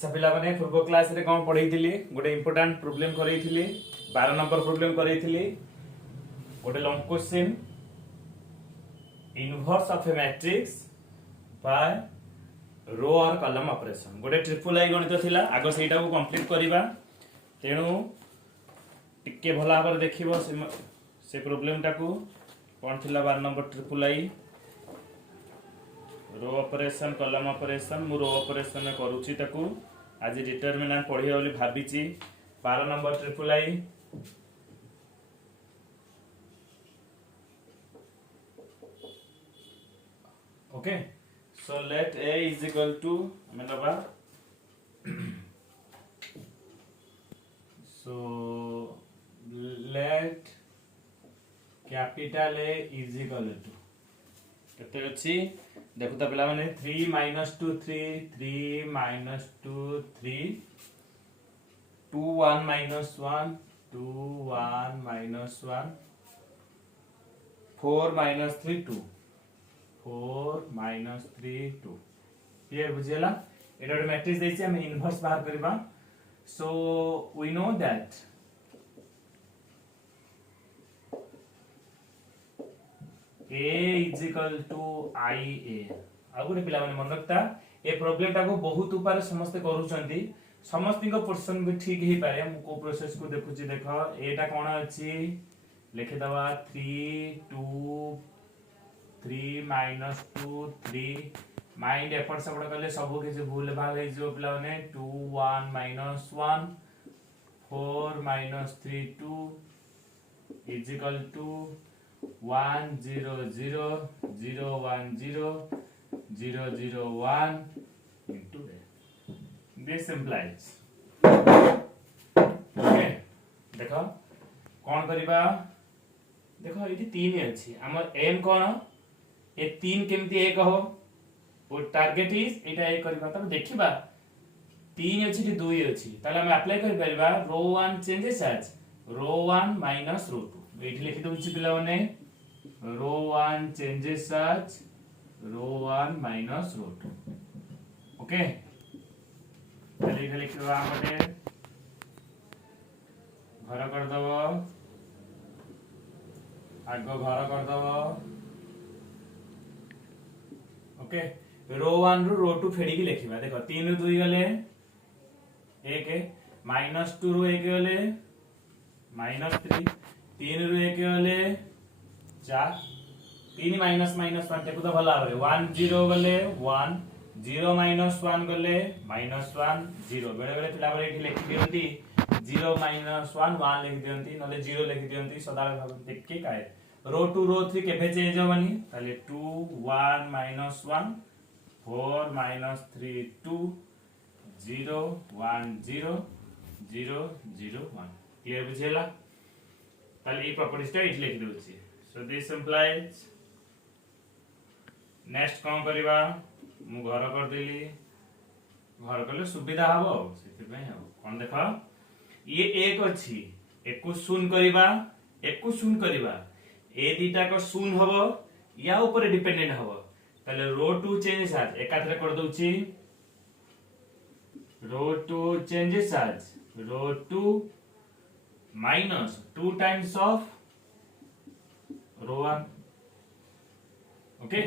अच्छा पिला माने पूर्व क्लास रे कोन पढैथिली गोटे इंपोर्टेंट प्रॉब्लम करैथिली 12 नंबर प्रॉब्लम करैथिली गोटे long question inverse of a matrix by row और कॉलम ऑपरेशन गोटे ट्रिपल आई गणित थिला आगो सेटा को कंप्लीट करबा तेनु टिके भला भाबरे देखिबो से प्रॉब्लम टाको कोन थिला 12 number triple I row operation column operation मु रो ऑपरेशन में करूची ताकू आज डिटरमिनेंट पढिया बोली भाबीची 12 number triple I okay so let a is equal to मतलब so let capital A is equal to केते अछि देखो त पिला माने 3 minus 2 3 3 minus 2 3 2 1 minus 1 2 1 minus 1 4 minus 3 2 4 minus 3 2 clear बुझियला एटा मैट्रिक्स दैछि हम इनवर्स बाहर करबा so we know that A is equal to IA आ गोटे पिला माने मन रखता ए प्रॉब्लम टाको बहुत ऊपर समस्त करूछंती समस्तिक पोर्शन भी ठीक ही पारे हम को प्रोसेस को देखुची देखो एटा कोन अछि लिखि दवा 3 2 3 minus 2 3 माइंड एफर्ट सब करले सब के भूल भाग हे जो पिला माने 2 1 minus 1 4 minus 3 2 is equal to 1 0 0 0 1 0 0 0 1 into a this implies okay देखो कौन करिबा देखो एठी 3 अछि हमर एम कोन ए 3 केमती एक हो और टारगेट इज एटा एक करबा तब देखिबा 3 अछि कि 2 अछि ताले हम अप्लाई कर परबा रो 1 चेंजेस एज रो 1 minus रो 2 एठी लिखि दउछि पिला माने रो 1 changes as रो 1 minus रो 2 ओके चलिए इधर लिखवा हमने घर कर दबो आगो घर कर दबो ओके रो 1 रो 2 फेडी की लिखिबा देखो 3 रो 2 गले 1 -2 रो 1 गले -3 3 रो 1 गले 4 3 माइनस माइनस 1 टेकु तो भला होय 1 0 गले 1 0 minus 1 गले -1 0 बेले बेले पिला बरे एठी लिखि दियंती 0 minus 1 1 लिखि दियंती नले 0 लिखि दियंती सदाळे भाग देख के काय रो 2 रो 3 केबे चेंज होबनी ताले 2 1 minus 1 4 minus 3 2 0 1 0 0 0 1 क्लियर बुझेला ताले ई प्रॉपर्टीज टा एठी लिखि दोछि so this implies next कौन करिबा मु घर कर देली घर करले सुविधा हबो सेति पय हबो कोन देखा ये एक अछि एक को शून्य करिबा ए दीटा को शून्य हबो या ऊपर डिपेंडेंट हबो तले रो 2 चेंजेस आज एकाथरे कर दउची रो 2 चेंजेस आज row 2 minus 2 times of row 1 okay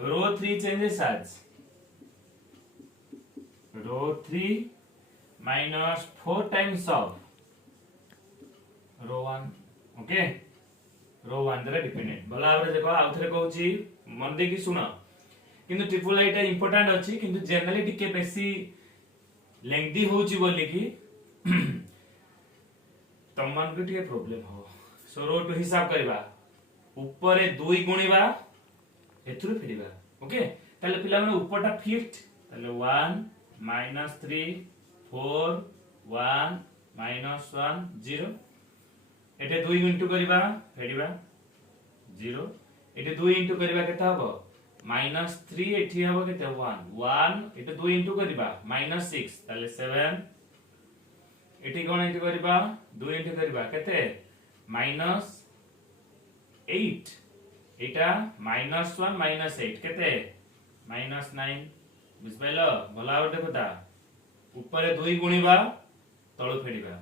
row 3 changes as row 3 minus 4 times of row 1 okay रो 1 दरे डिपेंडेंट भला आबरे देखो आउथरे कहूची मन देखि सुनो किंतु ट्रिपल आईटा इंपोर्टेंट अछि किंतु जनरली टिके बेसी लेंथी होची बोली कि तमन के टिके प्रॉब्लम हो सो रो 2 हिसाब करबा ऊपर 2 गुणीबा एथुर फेरिबा ओके ताले पिला माने ऊपरटा फिक्स्ड ताले 1 -3 4 1 -1 0 एटे 2 इनटू करबा फेरिबा 0 एटे 2 इनटू करबा केता हबो -3 एठी हबो केते 1 1 एटे 2 इनटू करबा -6 ताले 7 एठी कोन इनटू करबा 2 इनटू करबा केते -8 एटा -1 -8 केते -9 बुझबैलो भला ओटे कोता ऊपर 2 गुणिबा तळु फेडिबा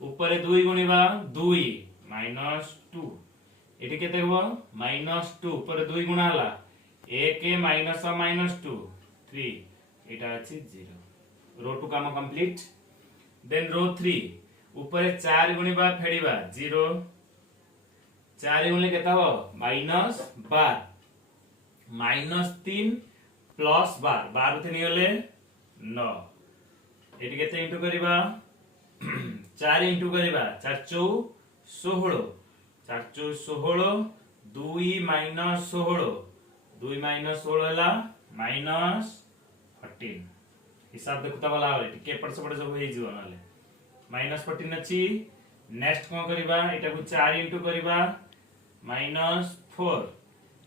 ऊपर 2 गुणिबा 2 -2 एठी केते हो -2 ऊपर 2 गुणा हला 1 -2 3 एटा अछि 0 रो 2 काम कंप्लीट देन रो 3 ऊपर 4 गुणिबा फेडिबा 0 4 गुणिले केता हो -12 -3 प्लस 12 12 3 होले 9 एटी केते इंटू करिबा 4 इंटू करिबा 4 चौ 16 4 चौ 16 2 -16 2 -16 हला -14 हिसाब देखुता वाला होले टिके पड़ से पड़ सब हे जीव नाले -14 अछि नेक्स्ट कोन करिबा एटा को 4 इंटू करिबा -4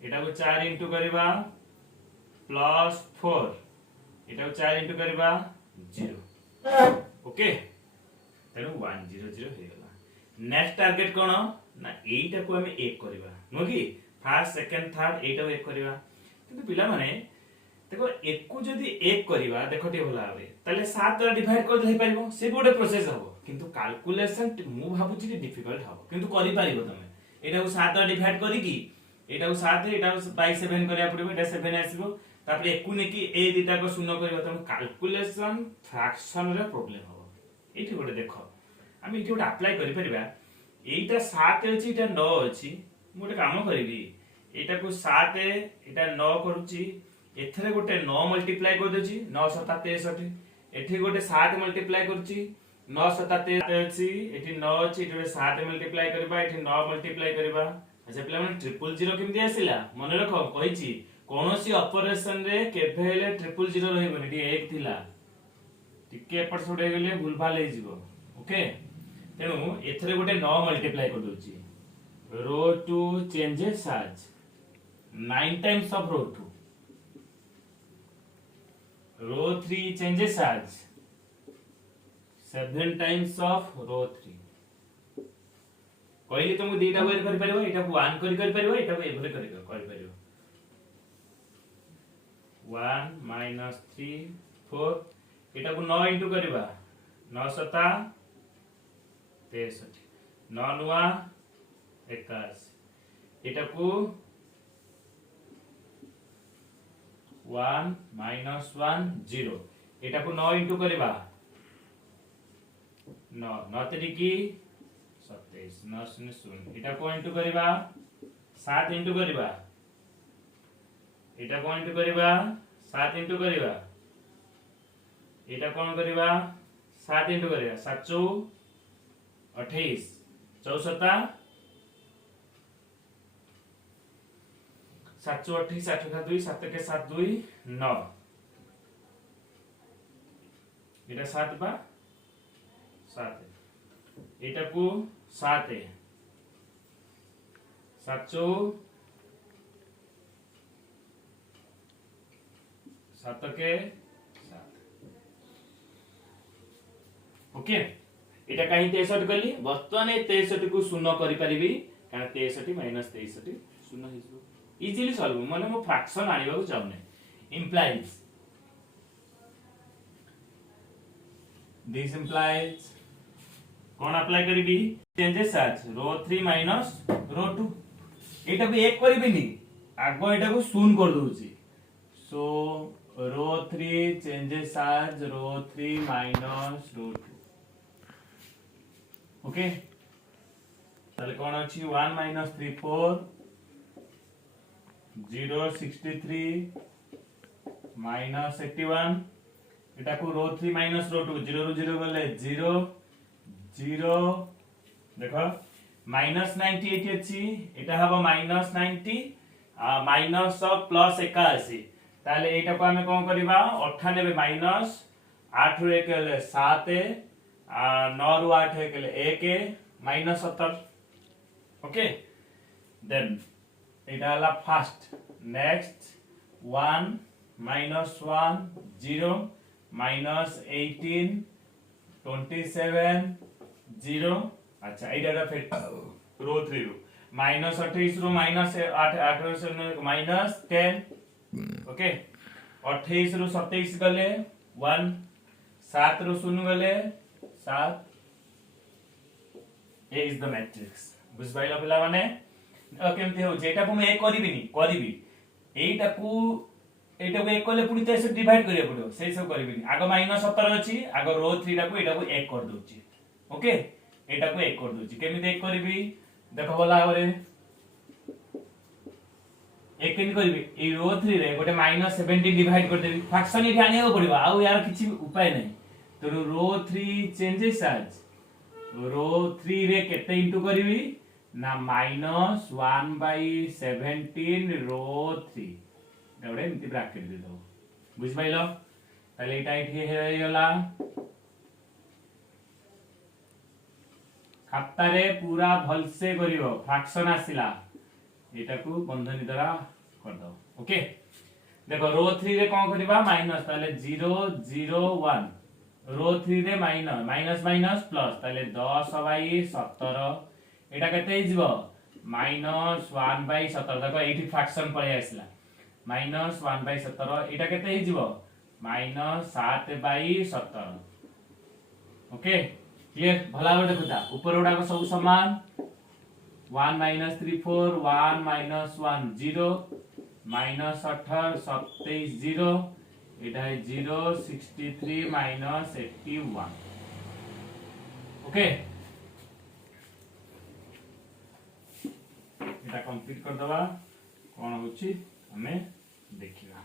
एटा को 4 इंटू करिबा +4 एटा को 4 इंटू करिबा 0 ओके तेनु 1 0 0 हे गला नेक्स्ट टारगेट कोन ना एटा को हम 1 करिबा नो कि फर्स्ट सेकंड थर्ड एटा को 1 करिबा किंतु पिला माने देखो 1 को जदी 1 करिबा देखो टे भला होबे तले 7 द्वारा डिवाइड कर दे पारिबो से गोटे प्रोसेस हबो किंतु कैलकुलेशन मु भाबुची कि डिफिकल्ट हबो किंतु करि पारिबो तमे एटा को 7 द्वारा डिवाइड करी कि एटा को 7 एटा को बाय 7 करिया पड़िबो एटा 7 आसीबो तापर 1 को ने कि ए दिटा को शून्य करिबो तमे कैलकुलेशन फ्रैक्शन रे प्रॉब्लम हबो एठी गोटे देखो हम एठी गोटे अप्लाई करि परिबा एटा 7 अछि एटा 9 अछि मु गोटे काम करिबी एटा को 7 एटा 9 करूची एथरे गोटे 9 मल्टीप्लाई कर दोची 9 7 63 एठी गोटे 7 मल्टीप्लाई करूची 9 7 63 अछि एठी 9 अछि एठी 7 मल्टीप्लाई करबा एठी 9 मल्टीप्लाई करबा अच्छा पिला मन 000 केमति आसिला मन रखो कहिची कोनोसी ऑपरेशन रे केभे हेले 000 रहइबनी टी 1 थिला टिके एपट सोडे गेले भूलभाल हे जिवो ओके तेनु एथरे गोटे 9 मल्टीप्लाई कर दोची रो 2 चेंजेस आज 9 times of row 2 row 3 changes as 7 times of row 3 कहली तुमको दीटा वेर कर परिबो एटा को 1 कर परिबो एटा को एभरे कर परिबो 1 -3 4 एटा को 9 इंटू करबा 9 7 63 9 9 21 एटा को 1 -1 0 एटा को 9 इंटू करबा 9 9 तरीकी 27 9 0 0 एटा को इंटू करबा 7 इंटू करबा एटा को इंटू करबा 7 इंटू करबा एटा कोन करबा 7 इंटू करबा 7 चौ 28 64 7 चौ 28 8 का 2 7 के 7 2 9 एटा 7 बा 7 एटा को 7 7 चौ 7 के 7 ओके एटा काहे 63 कली वर्तमान 63 को शून्य करि परिबी कारण 63 -63 शून्य हिजो इजीली सॉल्व माने मो फ्रैक्शन आनिबा को चाहने implies this implies cone apply करबी चेंजेस आज रो 3 माइनस रो 2 एटा को 1 करबिनी आगो एटा को शून्य कर दोची सो रो 3 चेंजेस आज रो 3 माइनस रो 2 ओके ताले कोन अछि 1 -3 4 0 63 minus 81 एटा को रो 3 minus रो 2 0 रो 0 गले 0 0 देखो minus 98 अछि एटा हबो minus 90 माइनस प्लस 81 ताले एटा को हमें कोन करबा 98 माइनस 8 रो 1 गले 7 9 रो 8 गले 1 माइनस 70 ओके देन एटा हला फर्स्ट नेक्स्ट 1 -1 0 -18 27 0 अच्छा एटा फिर रो 3 रो -28 रो -8 8 रो -10 ओके 28 रो 27 गले 1 7 रो शून्य गले 7 ए इज द मैट्रिक्स बुझ पाइला पिला माने केमते हो जेटा को मैं एक करबी एटाकू एक कले पुनी तो डिवाइड करिया पड़ो से सब करबिनी आगो -17 अछि आगो रो 3 टाकू एटाकू एक कर दोची ओके एटाकू एक कर दोची केमिते एक करबी देखो भला हमरे एक केन करबी ए रो 3 रे गोटे -17 डिवाइड कर देबी फ्रैक्शन इथे आनियो पड़िबा आ यार किछि उपाय नै तो रो 3 चेंजेस आज रो 3 रे केते इनटू करबी ना -1/17 रो 3 एवढे एमती ब्रैकेट दे दो बुझ पाइलो ताले एटा इथे हे गला खाता रे पूरा भल से करिवो फ्रैक्शन आसिला एटा को बंधनी द्वारा कर दो ओके देखो रो 3 रे कोन करबा माइनस ताले 0 0 1 रो 3 रे माइनस माइनस प्लस ताले 10/17 एटा केते हिजबो -1/17 देखो एठी फ्रैक्शन पळे आसिला -1/17 एटा केते हिजबो -7/17 ओके क्लियर भला बडे देखुता ऊपर उडा को सब समान 1 - 3 4 1 - 1 0 -18 27 0 एटा है 0 63 - 81 ओके एटा कंप्लीट कर दबा कोन होची हमें देखिबा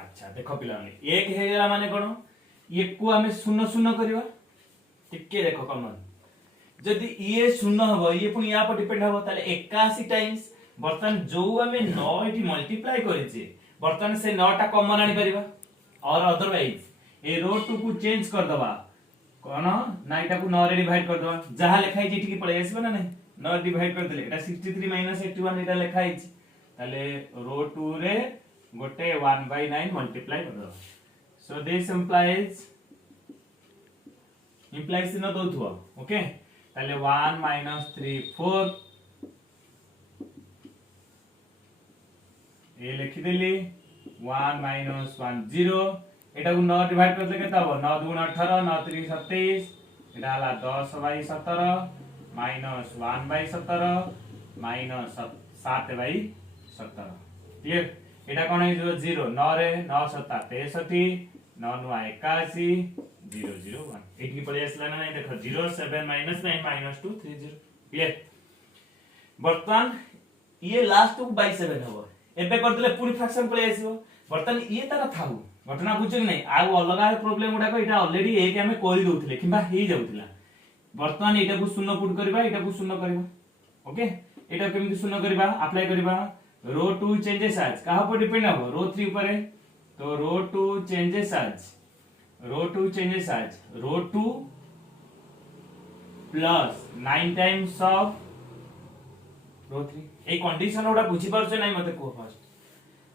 अच्छा देखो पिला ने एक हे गेला माने कोन एक को हमें शून्य शून्य करबा टिके देखो कॉमन जदी ये शून्य हबो ये पुनी या पर डिपेंड हबो ताले 81 टाइम्स बर्तन जो हमें 9 एटी मल्टीप्लाई करिचे बर्तन से 9 टा कॉमन आनी परिबा और अदरवाइज ए रो 2 को चेंज कर दबा कोन ना एटा को 9 रे डिवाइड कर दबा जहां लिखाई जे ठीक पळे आसीबा ना नहीं 9 डिवाइड कर देले एटा 63 - 81 एटा लिखाई छि ताले रो 2 रे गोटे 1/9 मल्टीप्लाई कर दबा सो दिस implies न दोथुआ ओके ताले 1 - 3 4 ए लिखि देली 1 - 1 0 एटा को 9 डिवाइड करले केता हो 9 2 18 9 3 27 एटा हला 10/17 -1/17 -7/17 क्लियर एटा कोन है जो 0 9 रे 9 7 63 9 9 81 0 0 1 एठी पळे आसला ना देखो 0 7 - 9 -2 3 0 क्लियर बर्तन ये लास्ट को 7 हो एबे कर देले पूरी फ्रैक्शन पळे आसीबो बर्तन ये तारा थाउ घटना बुझो नै आ अलगा प्रॉब्लम उडा को एटा ऑलरेडी एक हमें कोइ दोथिले किबा हे जाउथिला बर्तमान एटा को शून्य पुट करबा एटा को शून्य करबा ओके एटा केमिति शून्य करबा अप्लाई करबा रो 2 चेंजेस आज कहा पर डिपेंड हो रो 3 ऊपर है तो रो 2 चेंजेस आज row 2 plus 9 times of row 3 ए कंडीशन ओडा बुझी परछे नै मते को फर्स्ट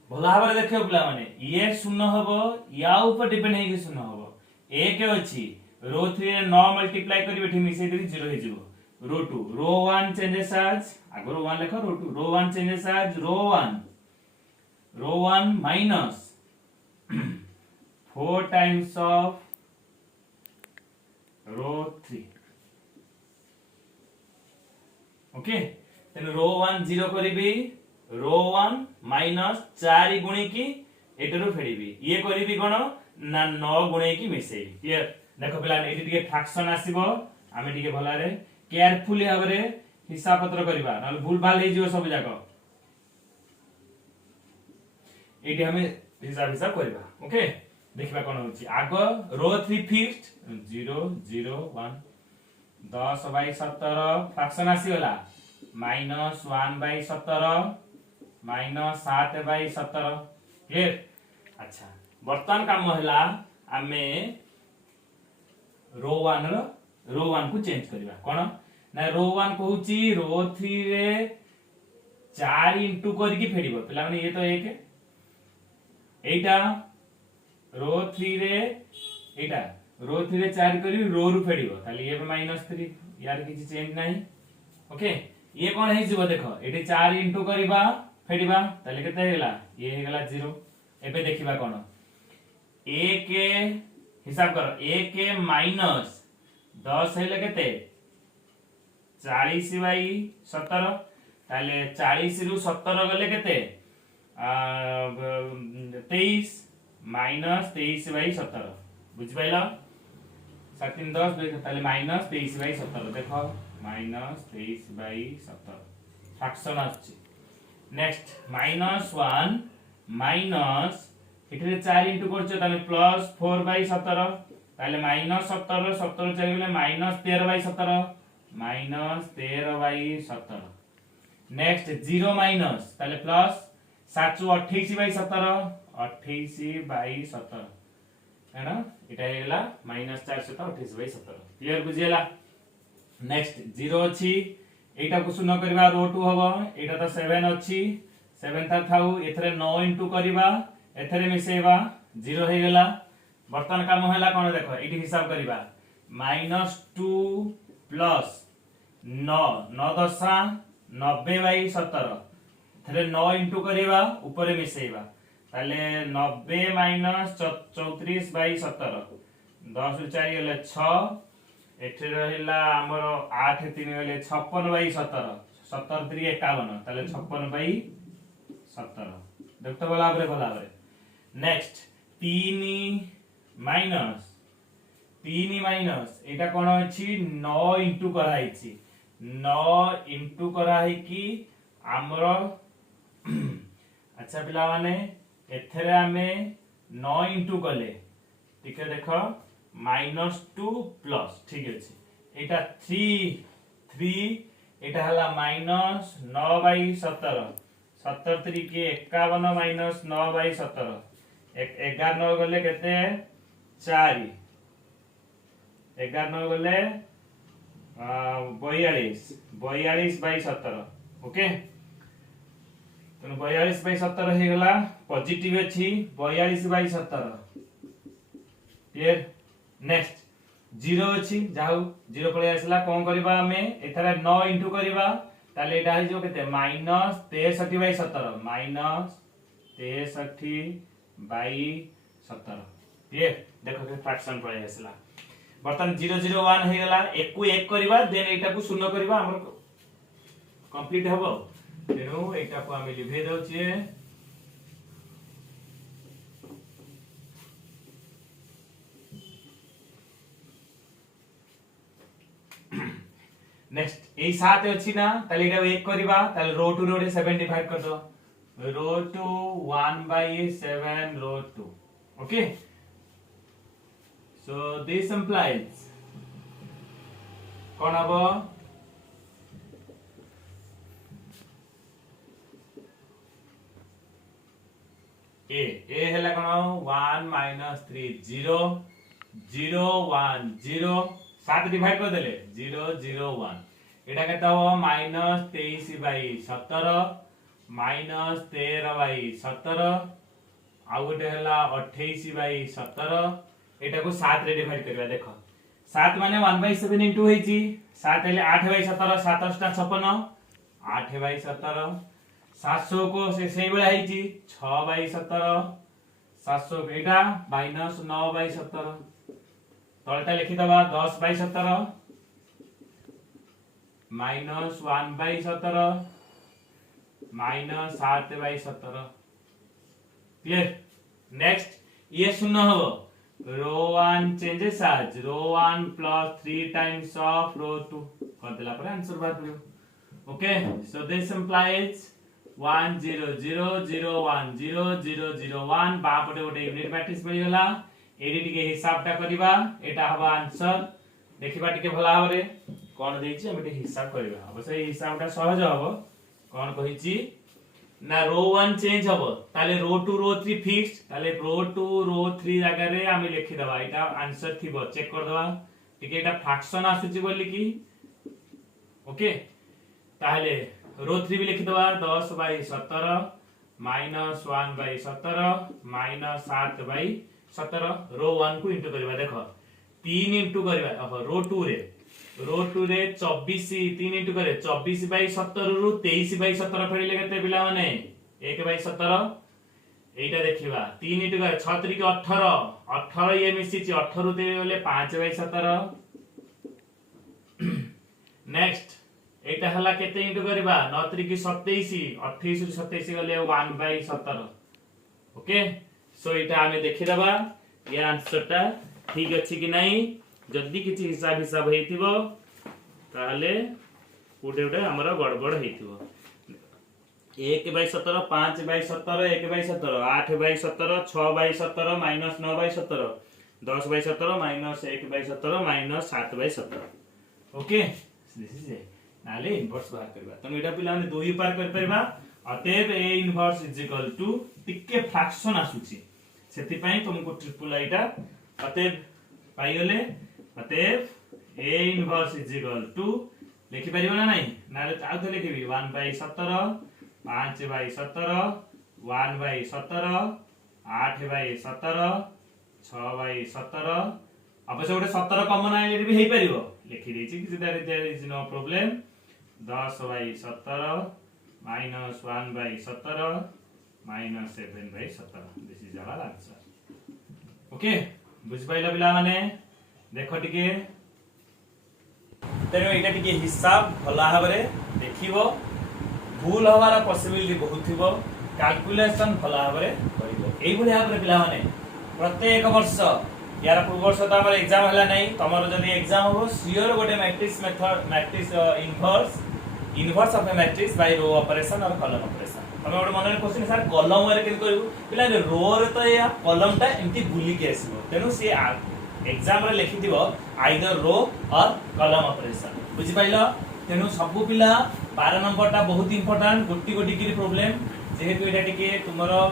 भला भाबरे देखियो पिला माने ये शून्य हबो या ऊपर डिपेंड है कि शून्य हबो एक अछि रो 3 रे 9 मल्टीप्लाई करिवे ठी मिसे देबी 0 हे जिवो रो 2 रो 1 चेंजेस आज आगो रो 1 लिखो रो 2 रो 1 चेंजेस आज row 1 minus 4 times of row 3 okay then row 1 0 करिबी रो 1 माइनस 4 गुणी की एटरो फेडीबी ये करिबी कोन ना 9 गुणी की मिसेबी क्लियर देखो पिला एटी टिके फ्रैक्शन आसीबो आमे टिके भला रे केयरफुली हबरे हिसाब पत्र करबा न भूल भाल हे जिवो सब जाको एटी हमें हिसाब करबा ओके देखिबा कोन होची आगो रो 3 फिक्स्ड 0 0 1 10/17 फ्रैक्शन आसी होला -1/17 -7/17 क्लियर अच्छा वर्तमान काम होला आमे रो 1 को चेंज करबा कोन ना रो 1 कहूची रो 3 रे 4 इनटू करके फेडिबो पिला माने ये तो एक एटा रो 3 रे 4 करी रो रु फेडिबो ताली ये -3 यार किछि चेंज नाही ओके ये कोन है जिवो देखो एटी 4 इनटू करबा फेडिबा ताले केते हेला ये हे गेला 0 एबे देखिबा कोन एक हिसाब करो, एक माइनस 10 हेले केते 40 बाई 17 ताले 40 रु 17 गले केते 23 माइनस 23 बाई 17 बुझ पाइला 7 3 10 2 ताले माइनस 23 बाई 17 देखो माइनस 23 बाई 17 फ्रैक्शन आछि। नेक्स्ट -1 माइनस एठे 4 इनटू करछो ताले प्लस 4 बाई 17 ताले माइनस 17 17 4 गले minus 13 by 17 minus 13 by 17। Next 0 minus ताले प्लस 7 28 बाई 17 28 बाई 17 है ना एटा हे गेला माइनस 4 28 बाई 17 क्लियर बुझियला। नेक्स्ट 0 अछि एटा को शून्य करबा रो 2 हबो एटा तो 7 अछि 7 था थाउ एथरे 9 इनटू करबा एथरे मिसेबा 0 हे गेला। बर्तन काम होला कोन देखो एठी हिसाब करबा -2 प्लस 9 9 दशा 90 बाई 17 एथरे 9 इनटू करबा ऊपर मिसेबा ताले 90 माइनस 34 बाई 17 10 रु 4 गेले 6 एठे रहिला हमर 8 3 गेले 56 बाई 17 17 3 51 ताले 56 बाई 17 देखतो भला बरे। नेक्स्ट 3 माइनस एटा कोन अछि 9 इनटू कराइछि 9 इनटू कराइ की हमर अच्छा पिला माने एथरे हमें 9 इनटू कले ठीक है देखो -2 प्लस ठीक अछि एटा 3 एटा हला माइनस 9 बाई 17 17 3 के 51 माइनस 9 बाई 17 11 9 गले केते 4 11 9 गले 42 बाई 17 ओके तो 42 बाई 17 हे गला पॉजिटिव अछि 42 बाई 17 क्लियर। नेक्स्ट 0 अछि जाऊ 0 पळे आसला कोन करबा हमें एथरा 9 इनटू करबा ताले एटा हे जो केते minus 63 by 17 minus 63 by 17 clear देखो के फ्रैक्शन पळे आसला। बर्तन 0 0 1 हे गला 1 को 1 करबा देन एटा को शून्य करबा हमर कंप्लीट हबो तेनु एटा को हम लिखे दउ छिए। नेक्स्ट ए 7 अछि ना ताले एटा 1 करबा ताले रो 2 रो 7 डिवाइड कर दो रो 2 1/7 रो 2 ओके सो दिस implies कोन हबो ए हेला कोन 1 -3 0 0 1 0 7 डिवाइड कर देले 0 0 1 एटा केता हो -23 बाई 17 -13 बाई 17 आ गोटे हला 28 बाई 17 एटा को 7 रे डिवाइड करबा देखो 7 माने 1/7 इनटू हेची 7 हेले 8 बाई 17 7 8 56 8 बाई 17 700 को से बेला हेची 6 बाई 17 700 एटा -9 बाई 17 तळटा लिखि दबा 10 by 17 -1 by 17 -7 by 17 clear. Next ये शून्य हो रो 1 चेंजेस आज row 1 plus 3 times of row 2 कर देला पर आंसर बात पड़ो ओके सो दिस इंप्लाइज 1 0 0 0 1 0 0 0 1 बापटे गोटे यूनिट मैट्रिक्स मिल गला एडी टिके हिसाबटा करबा एटा हबा आंसर देखिबा टिके भला हबरे कोन देछि हम एटे हिसाब करबा अवश्य हिसाबटा सहज हबो कोन कहिछि ना रो 1 चेंज हबो ताले रो 2 रो 3 फिक्स्ड ताले रो 2 रो 3 जगह रे हम लिखि दबा एटा आंसर थिबो चेक कर दबा टिके एटा फ्रैक्शन आसुची बोली की ओके ताले रो 3 भी लिखि दबा 10 बाई 17 -1 बाई 17 -7 बाई 17 रो 1 को इंटू करबा देखो 3 इंटू करबा रो 2 रे 24 3 इंटू करे 24 बाई 17 रु 23 बाई 17 फेडिले केते पिला माने 1 बाई 17 এইটা দেখিবা 3 ইন্টু 6 3 কি 18 18 ये मिसिची 18 दे गले 5/17 नेक्स्ट এইটা হলা কেতে ইন্টু করিবা 9 3 কি 27 28 রু 27 গলে 1/17 ओके सो এইটা আমি দেখি দেবা ये आंसरটা ठीक अछि कि नाही जदी किछि हिसाब हेतिबो ताहले कोडे उडे हमरा गड़बड़ हेतिबो 1/17 5/17 1/17 8/17 6/17 -9/17 10/17 -1/17 -7/17 ओके दिस इज ए नाले इनवर्स बाहर करबा तमे एटा पिला माने दुई पार कर परबा अतएव a inverse is equal to टिके फ्रैक्शन आसुची सेति पई तुमको ट्रिपल आइटा अतएव पाई गले अतएव a inverse is equal to लिखि परिबो ना नहीं नाले आउ तो लिखिबी 1/17 5/17 1/17 8/17 6/17 अब से गोटे 17 कॉमन आइले भी हे परिबो लिखि देछि कि there is no problem 10/17 -1/17 -7/17 this is our answer okay बुझ पाइला पिला माने देखो टिके तेरे एटा टिके हिसाब भला हबरे देखिबो भूल हवार पॉसिबिलिटी बहुत थिबो कैलकुलेशन भला हबरे करिबो एई भले हबरे पिला माने प्रत्येक वर्ष यार पूर्व वर्ष तो हमर एग्जाम हला नहीं तमरो जदी एग्जाम हो सियोर गोटे matrix method matrix inverse of a matrix by row operation और कॉलम ऑपरेशन तमे गोटे मन क्वेश्चन सर कॉलम रे के करिवो पिला रो रे तो या कॉलम टा एम्ति भूली के आसीबो तेनु से एग्जाम रे लिखि दिबो आइदर रो और कॉलम ऑपरेशन बुझि पाइलो तेनु सब पिला 12 नंबर टा बहुत इंपोर्टेंट गोटी गोटी की प्रॉब्लम जेहेतु एटा टिके तुमरो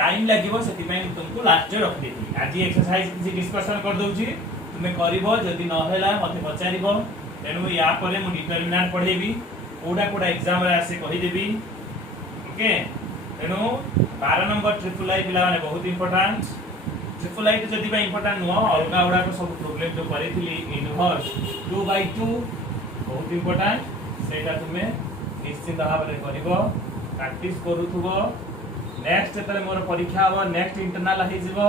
टाइम लागिबो सेति पई तुमको लास्ट रे रख देती आज एक्सरसाइज किसी डिस्कशन कर दउची तुमे करिवो जदी न होला मते पचारिबो तेनु या परे मु डिटरमिनेंट पढेबी कोडा एग्जाम रे आसे कहि देबी ओके तेनु 12 नंबर ट्रिपल आई पिला माने बहुत इंपोर्टेंट ट्रिपल आई जदी बा इंपोर्टेंट नो अलगा उडा को सब प्रॉब्लम जो करिथिली इनवर्स 2/2 बहुत इंपोर्टेंट सेटा तुमे निश्चित भाबरे करिवो प्रैक्टिस करूथुबो नेक्स्ट तले मोर परीक्षा हो नेक्स्ट इंटरनल हे जिवो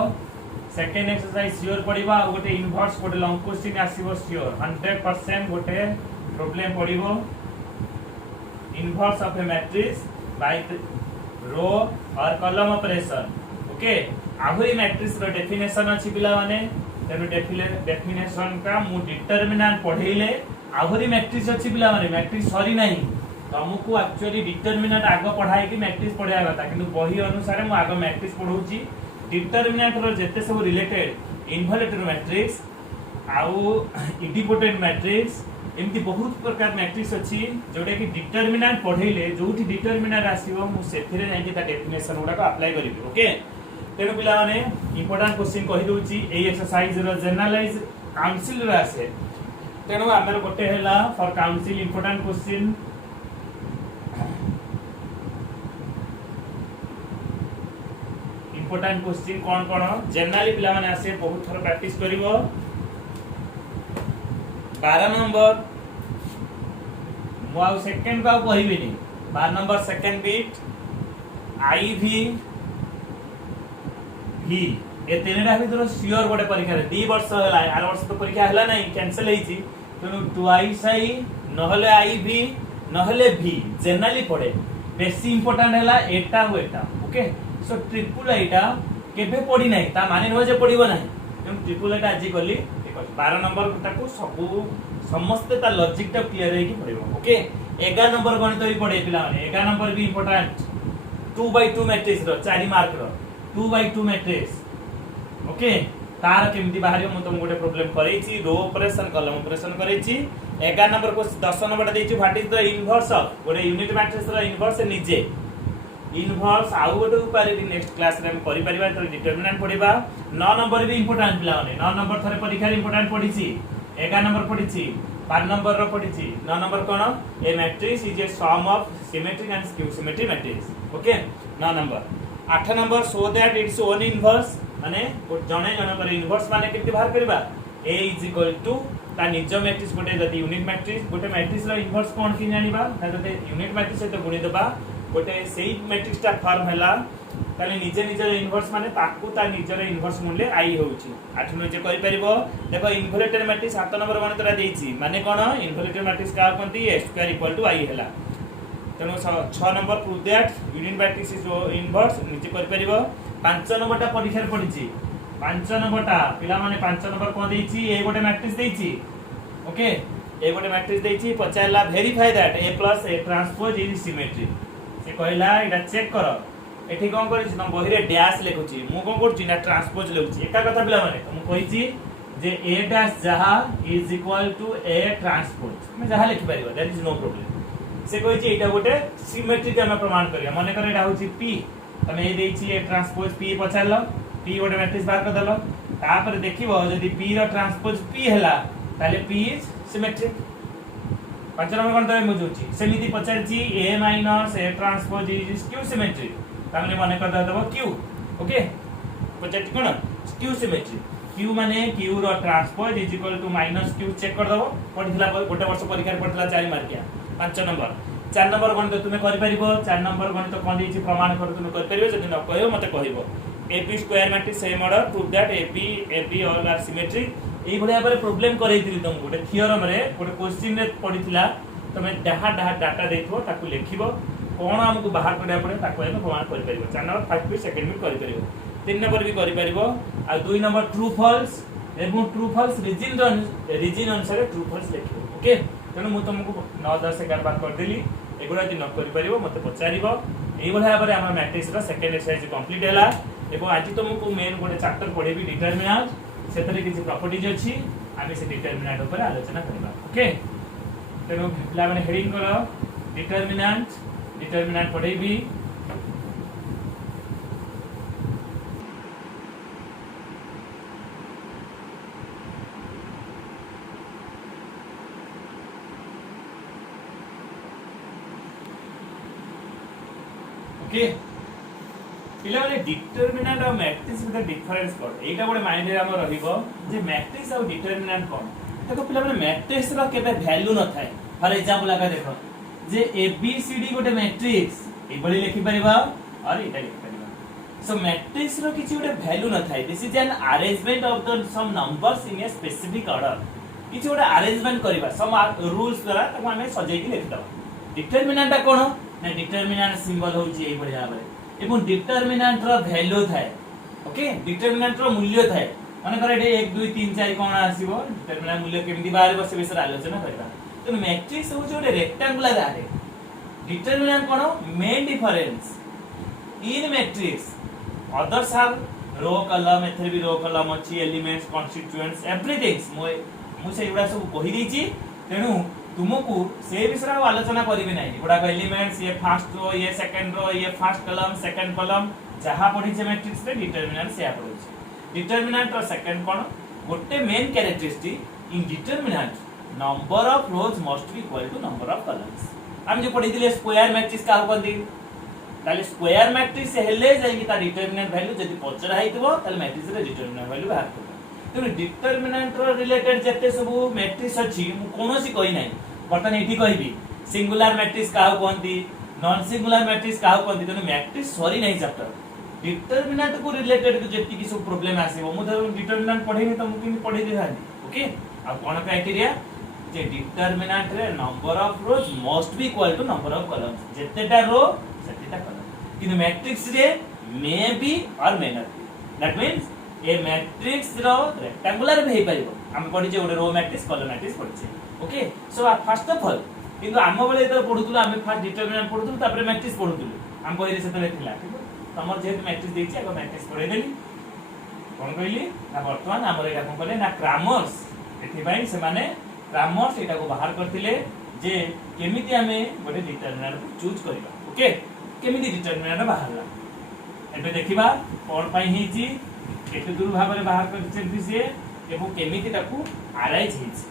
सेकंड एक्सरसाइज श्योर पडिबा आ गोटे इनवर्स गोटे लॉन्ग क्वेश्चन आसीबो श्योर 100% गोटे प्रॉब्लम पडिबो inverse of a matrix by row और कॉलम ऑपरेशन ओके आहुरी मैट्रिक्स रो डेफिनेशन अछि पिला माने तेनु डेफिनेशन का मु डिटरमिनेंट पढेइले आहुरी मैट्रिक्स अछि पिला माने मैट्रिक्स सरी नाही तुमको एक्चुअली डिटरमिनेंट आगो पढ़ाई कि मैट्रिक्स पढ़ाया था किंतु बही अनुसार मु आगो मैट्रिक्स पढौची डिटरमिनेंट रो जेते सब रिलेटेड इनवॉल्यूटरी मैट्रिक्स आउ इडिपोटेंट मैट्रिक्स एमती बहुत प्रकार मैट्रिक्स अछि जोडे कि डिटरमिनेंट पढेइले जोठी डिटरमिनेंट आसीबो मु सेथिरे जाई ता डेफिनेशन उडा को अप्लाई करिबी ओके तेनु पिला माने इंपोर्टेंट क्वेश्चन कहि दोची एई एक्सरसाइज रो जनरलाइज काउंसिल रो आसे तेनु हमर गोटे हैला for council important question important question cone generally पिला माने आसे बहुत थोर प्रैक्टिस करिवो 12 नंबर मु सेकंड का कहिबिनी 12 नंबर सेकंड बिट आई भी ए तीनटा भीतर श्योर गोटे परीक्षा रे 2 वर्ष हला आर वर्ष तो परीक्षा हला नहीं कैंसिल हेची तेनु ट्वाइस आई नहले आई भी नहले भी जनरली पड़े बेसी इंपोर्टेंट हला एटा हो एटा ओके सो ट्रिपल आईटा केबे पड़ी नाही ता माने न जे पड़िबो नाही तेनु ट्रिपल आईटा आजि करली 12 नंबर ताको सब समस्त ता लॉजिक ता क्लियर है कि पड़िबो ओके 11 नंबर गणित भी पड़े पिला माने 11 नंबर भी इंपोर्टेंट 2/2 मैट्रिक्स रो 4 मार्क रो 2/2 मैट्रिक्स ओके तार केमती बाहरियो म तुम गोटे प्रॉब्लम करैछि रो ऑपरेशन कॉलम ऑपरेशन करैछि 11 नंबर को 10 नंबर देछि what is the inverse of गोटे यूनिट मैट्रिक्स रो इनवर्स निजे इनवर्स आउ गोटे उपाय नेक्स्ट क्लास रे हम करि परिबा तो डिटरमिनेंट पढिबा 9 नंबर भी इंपोर्टेंट पिला माने 9 नंबर थरे परीक्षा रे इंपोर्टेंट पढिछि 11 नंबर पढिछि 5 नंबर रो पढिछि 9 नंबर कोन a matrix is a sum of symmetric and skew symmetric matrix okay 9 number 8 number so that it's own inverse माने जने जन इनवर्स माने केति बाहर करबा a = ता निज मैट्रिक्स गोटे जति यूनिट मैट्रिक्स गोटे मैट्रिक्स रो इनवर्स कोन कि जानिबा ता जते यूनिट मैट्रिक्स से तो गुणी देबा गोटे सेही मैट्रिक्स ता फॉर्म हैला ताले निजे निजर इनवर्स माने ताकू ता निजर इनवर्स मूल्य आई होउची 8 निजे करि परिबो देखो इनवॉल्यूटेड मैट्रिक्स 7 नंबर गणितरा देइची माने कोन इनवॉल्यूटेड मैट्रिक्स का कोनती a² = i हैला तेनो 6 number prove that unit matrix is inverse निजे करि परिबो 5 नंबर ता परीक्षा रे पढिची 5 नंबर ता पिला माने 5 नंबर कोन देइची ए गोटे मैट्रिक्स देइची ओके ए गोटे मैट्रिक्स देइची पचारला verify that a + a transpose is symmetric से कहला एटा चेक करो एठी कोन करिछि न बहिरे डैश लेखुछि मु कोन करछि ना ट्रांसपोज लेखुछि एका कथा पिला माने मु कहिछि जे a डैश जहा is equal to a transpose मैं जहा लिखि परिबो दैट इज नो प्रॉब्लम से कहिछि एटा गोटे सिमेट्रिक हम प्रमाण करिया माने करे एटा होछि p तमे ए देइछि a ट्रांसपोज p पचारलो p गोटे मैट्रिक्स बार कर दलो तापर देखिबो जदी p रो ट्रांसपोज p हैला ताले p इज सिमेट्रिक 5 नंबर कोन तमे बुझुछि सेमिति पचारछि a - a transpose is q symmetric तामने माने कर दबो q ओके पचारछि कोन q सिमेट्रिक q माने q रो transpose is equal to -q check कर दबो पढितला गोटे वर्ष परीक्षा रे पढितला 4 मार्किया 5 नंबर 4 नंबर गणित तुमे करि परिबो 4 नंबर गणित कोन देछि प्रमाण कर तुमे करि परिबो जदि न कहयो मते कहिबो ab² matrix same order prove that ab all are symmetric एई भलिया बारे प्रॉब्लम करैतिली तुम गोटे थियोरम रे गोटे क्वेश्चन रे पढितला तुमे डाटा देथो ताकू लेखिबो कोन हमकु बाहर करिया पड़े ताकू हम प्रमाण करि परिबो 4 नंबर फर्स्ट भी सेकंड भी करि परिबो 3 नंबर भी करि परिबो आ 2 नंबर ट्रू फॉल्स एवं ट्रू फॉल्स रीजन अनुसार ट्रू फॉल्स लेखिबो ओके तेनु मु तुमको 9 10 11 बार कर देली एगुडा जि न करि परिबो मते पचारिबो एई भलिया बारे हमर मैट्रिक्स रो सेकंड एक्सरसाइज कंप्लीट हैला एवं आज तुमको मेन गोटे चैप्टर पढेबी डिटरमिनेंट सेतरे किछि प्रॉपर्टीज अछि आमे से डिटरमिनेंट ऊपर आलोचना करबा ओके तेनु पिला माने हेडिंग करो डिटरमिनेंट पढेबी ओके पिला माने डिटरमिनेंट और मैट्रिक्स में डिफरेंस कोन एटा गोटे माइंड रे हम रहिबो जे मैट्रिक्स और डिटरमिनेंट कोन देखो पिला माने मैट्रिक्स रो केबे वैल्यू न थाए फॉर एग्जांपल आका देखो जे ABCD गोटे मैट्रिक्स ए बळी लिखि परिबा और एटा लिखि परिबा सो मैट्रिक्स रो किछि गोटे वैल्यू न थाए this is an arrangement of the some numbers in a specific order किछि गोटे अरेंजमेंट करबा सम रूल्स द्वारा ताको हमें सजाई के लिखि दबा डिटरमिनेंट कोन ना डिटरमिनेंट सिंबल होची ए बळी भाबरे एवं डिटरमिनेंट रो वैल्यू थाए ओके डिटरमिनेंट रो मूल्य थाए माने करे 1 2 3 4 कोन आसीबो डिटरमिनेंट मूल्य केमि बाहर बसे विषय आलोचना करबा तो मैट्रिक्स होची ओटे रेक्टेंगुलर आरे डिटरमिनेंट कोन main difference in matrix others have row column एथरे भी रो कॉलम अछि एलिमेंट्स कॉन्स्टिट्यूएंट्स एवरीथिंग मु से एडा सब कहि देछि तेनु तुमको से विषय आलोचना करिवे नै गुडा एलिमेंट्स ये फर्स्ट रो ये सेकंड रो ये फर्स्ट कॉलम सेकंड कॉलम जहां पढि छै मैट्रिक्स रे डिटरमिनेंट से पढि छै डिटरमिनेंट रो सेकंड कोन गोटे main characteristic in determinant number of rows must be equal to number of columns हम जो पढि दिले स्क्वायर मैट्रिक्स का कोन दी ताले स्क्वायर मैट्रिक्स हेले जाई ता डिटरमिनेंट वैल्यू जदी पचरा हाइतबो ताले मैट्रिक्स रे डिटरमिनेंट वैल्यू बाहर करबो तो डिटरमिनेंट रो रिलेटेड जते सब मैट्रिक्स अछि मु कोनोसी कहि नै बर्तन एठी कहबी सिंगुलर मैट्रिक्स का कोनती नॉन सिंगुलर मैट्रिक्स का कोनती तने मैट्रिक्स सॉरी नहीं चैप्टर डिटरमिनेंट को रिलेटेड जेति की सब प्रॉब्लम आसीबो मु डिटरमिनेंट पढेनी त मु किनि पढे देहानी ओके आ कोन क्राइटेरिया जे डिटरमिनेंट रे number of rows must be equal to number of columns जेतेटा रो सेतेटा कॉलम किन मैट्रिक्स रे may be or may not be that means a matrix रो रेक्टेंगुलर भी हे परिबो हम पढि जे ओडे रो मैट्रिक्स कॉलम मैट्रिक्स पढि छे okay so first of all किंतु आम बेले तो पढुतुला हम फर्स्ट डिटरमिनेंट पढुतुल तापर मैट्रिक्स पढुतुल हम बहिरे सेतले थिला ठीक तमर जेत मैट्रिक्स देछि आगो मैट्रिक्स पढे देली कोन कहली ना वर्तमान हमर एटा कोन कहले ना क्रामर्स एथि भाई से माने क्रामर्स एटा को बाहर करथिले जे केमिति हमें गोटे डिटरमिनेंट को चूज करबा ओके केमिति डिटरमिनेंट बाहरला एबे देखिबा कोन पई हिची केते दूर भाबरे बाहर करछे से एबो केमिति ताकू आराइज हिची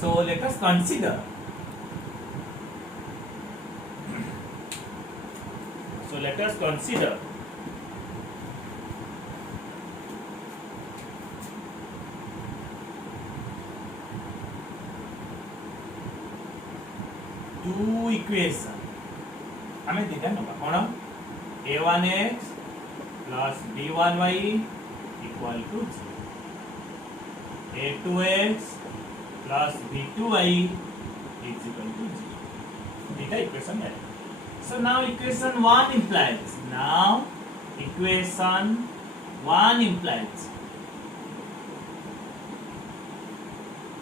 so let us consider two equation हमें दिखा नबा कोन a1x plus b1y equal to 0. a2x plus b2y is equal to 0. This is equation 1. So now equation 1 implies.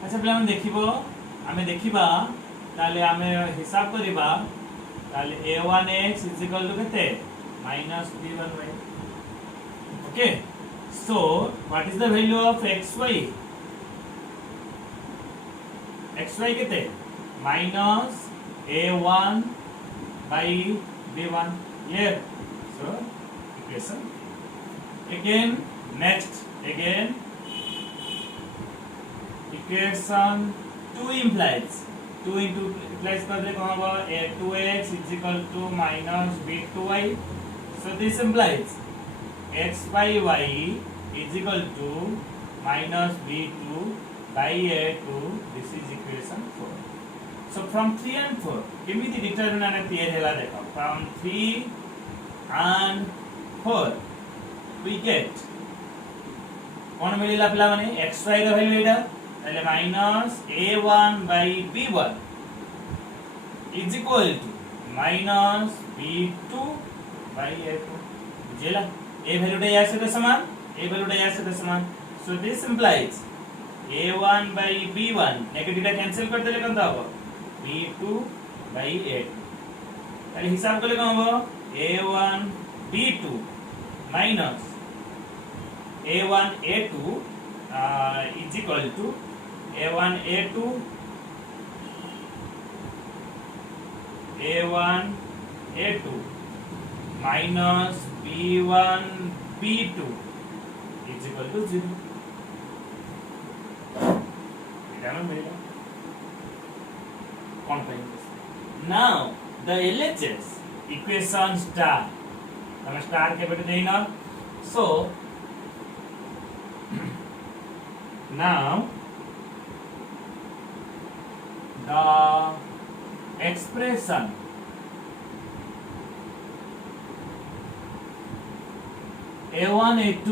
अच्छा पहले आम देखा ताले आम हिसाब करवा ताले a1x is equal to केते minus b1y. Okay, so what is the value of xy? xy केते minus a1 by b1. Here, so equation again equation 2 implies 2 into implies करले कौन होगा a2x is equal to minus b2y. So this implies x by y is equal to minus b2 by a2. This is equation 4. So from 3 and 4 केमिति determinant clear हैला देखो. From 3 and 4 we get कौन मिलिला पिला माने xy रो value एटा ताले minus a1 by b1 is equal to minus b2 by a2. बुझेला ए वैल्यूटा या से समान. So this implies a1 by b1 negative cancel कर देले कंता हो b2 by a2. ताले हिसाब करले कौन हो a1 b2 minus a1 a2 is equal to a1 a2 minus b1 b2 is equal to 0. Now the LHS equation star. हम star के बेटे देना. So now the expression a1 a2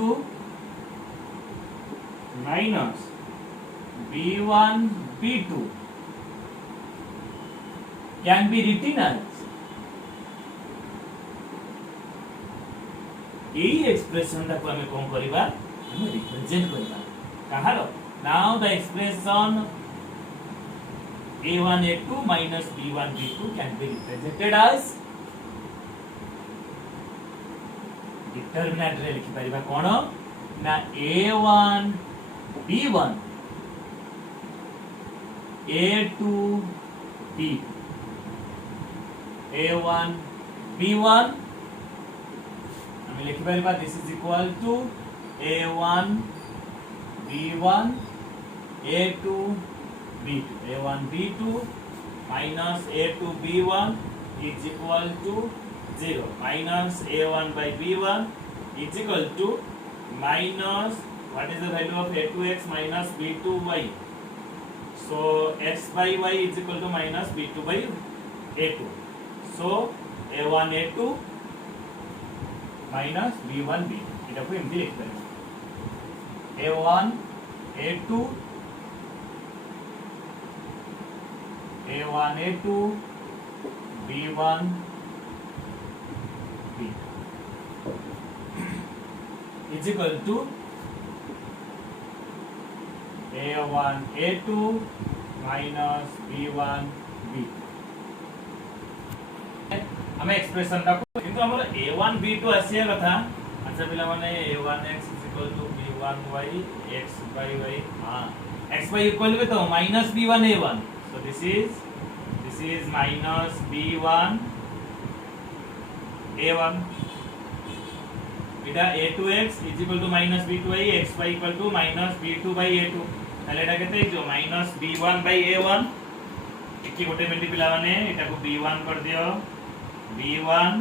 minus b1 b2 can be written as এই এক্সপ্রেশনটা को हमें कोन करबा हमें represent करबा कहारो. Now the expression a1 a2 minus b1 b2 can be represented as determinant रे लिखि परिबा कोन ना a1 b1 a2 b a1 b1 हमें लिखि परिबा this is equal to a1 b1 a2 b2 a1 b2 minus a2 b1 is equal to 0 minus a1 by b1 is equal to minus what is the value of a2x minus b2y. So x by y is equal to minus b2 by a2. So a1 a2 minus b1 b2 এটা को এমনি লিখতে পারি a1 a2 a1 a2 b1 b is equal to a1 a2 minus b1 b. हमें expression टा किंतु हमर a1 b2 आसिया कथा. अच्छा पिला माने a1x b1y x by y x by equal के तो minus b1 a1. So this is minus b1 a1. এটা a2x is equal to minus b2y x by equal to minus b2 by a2. তাহলে এটা কেতে जो minus b1 by a1 একি গোটে minute পিলা মানে এটা को b1 कर दियो b1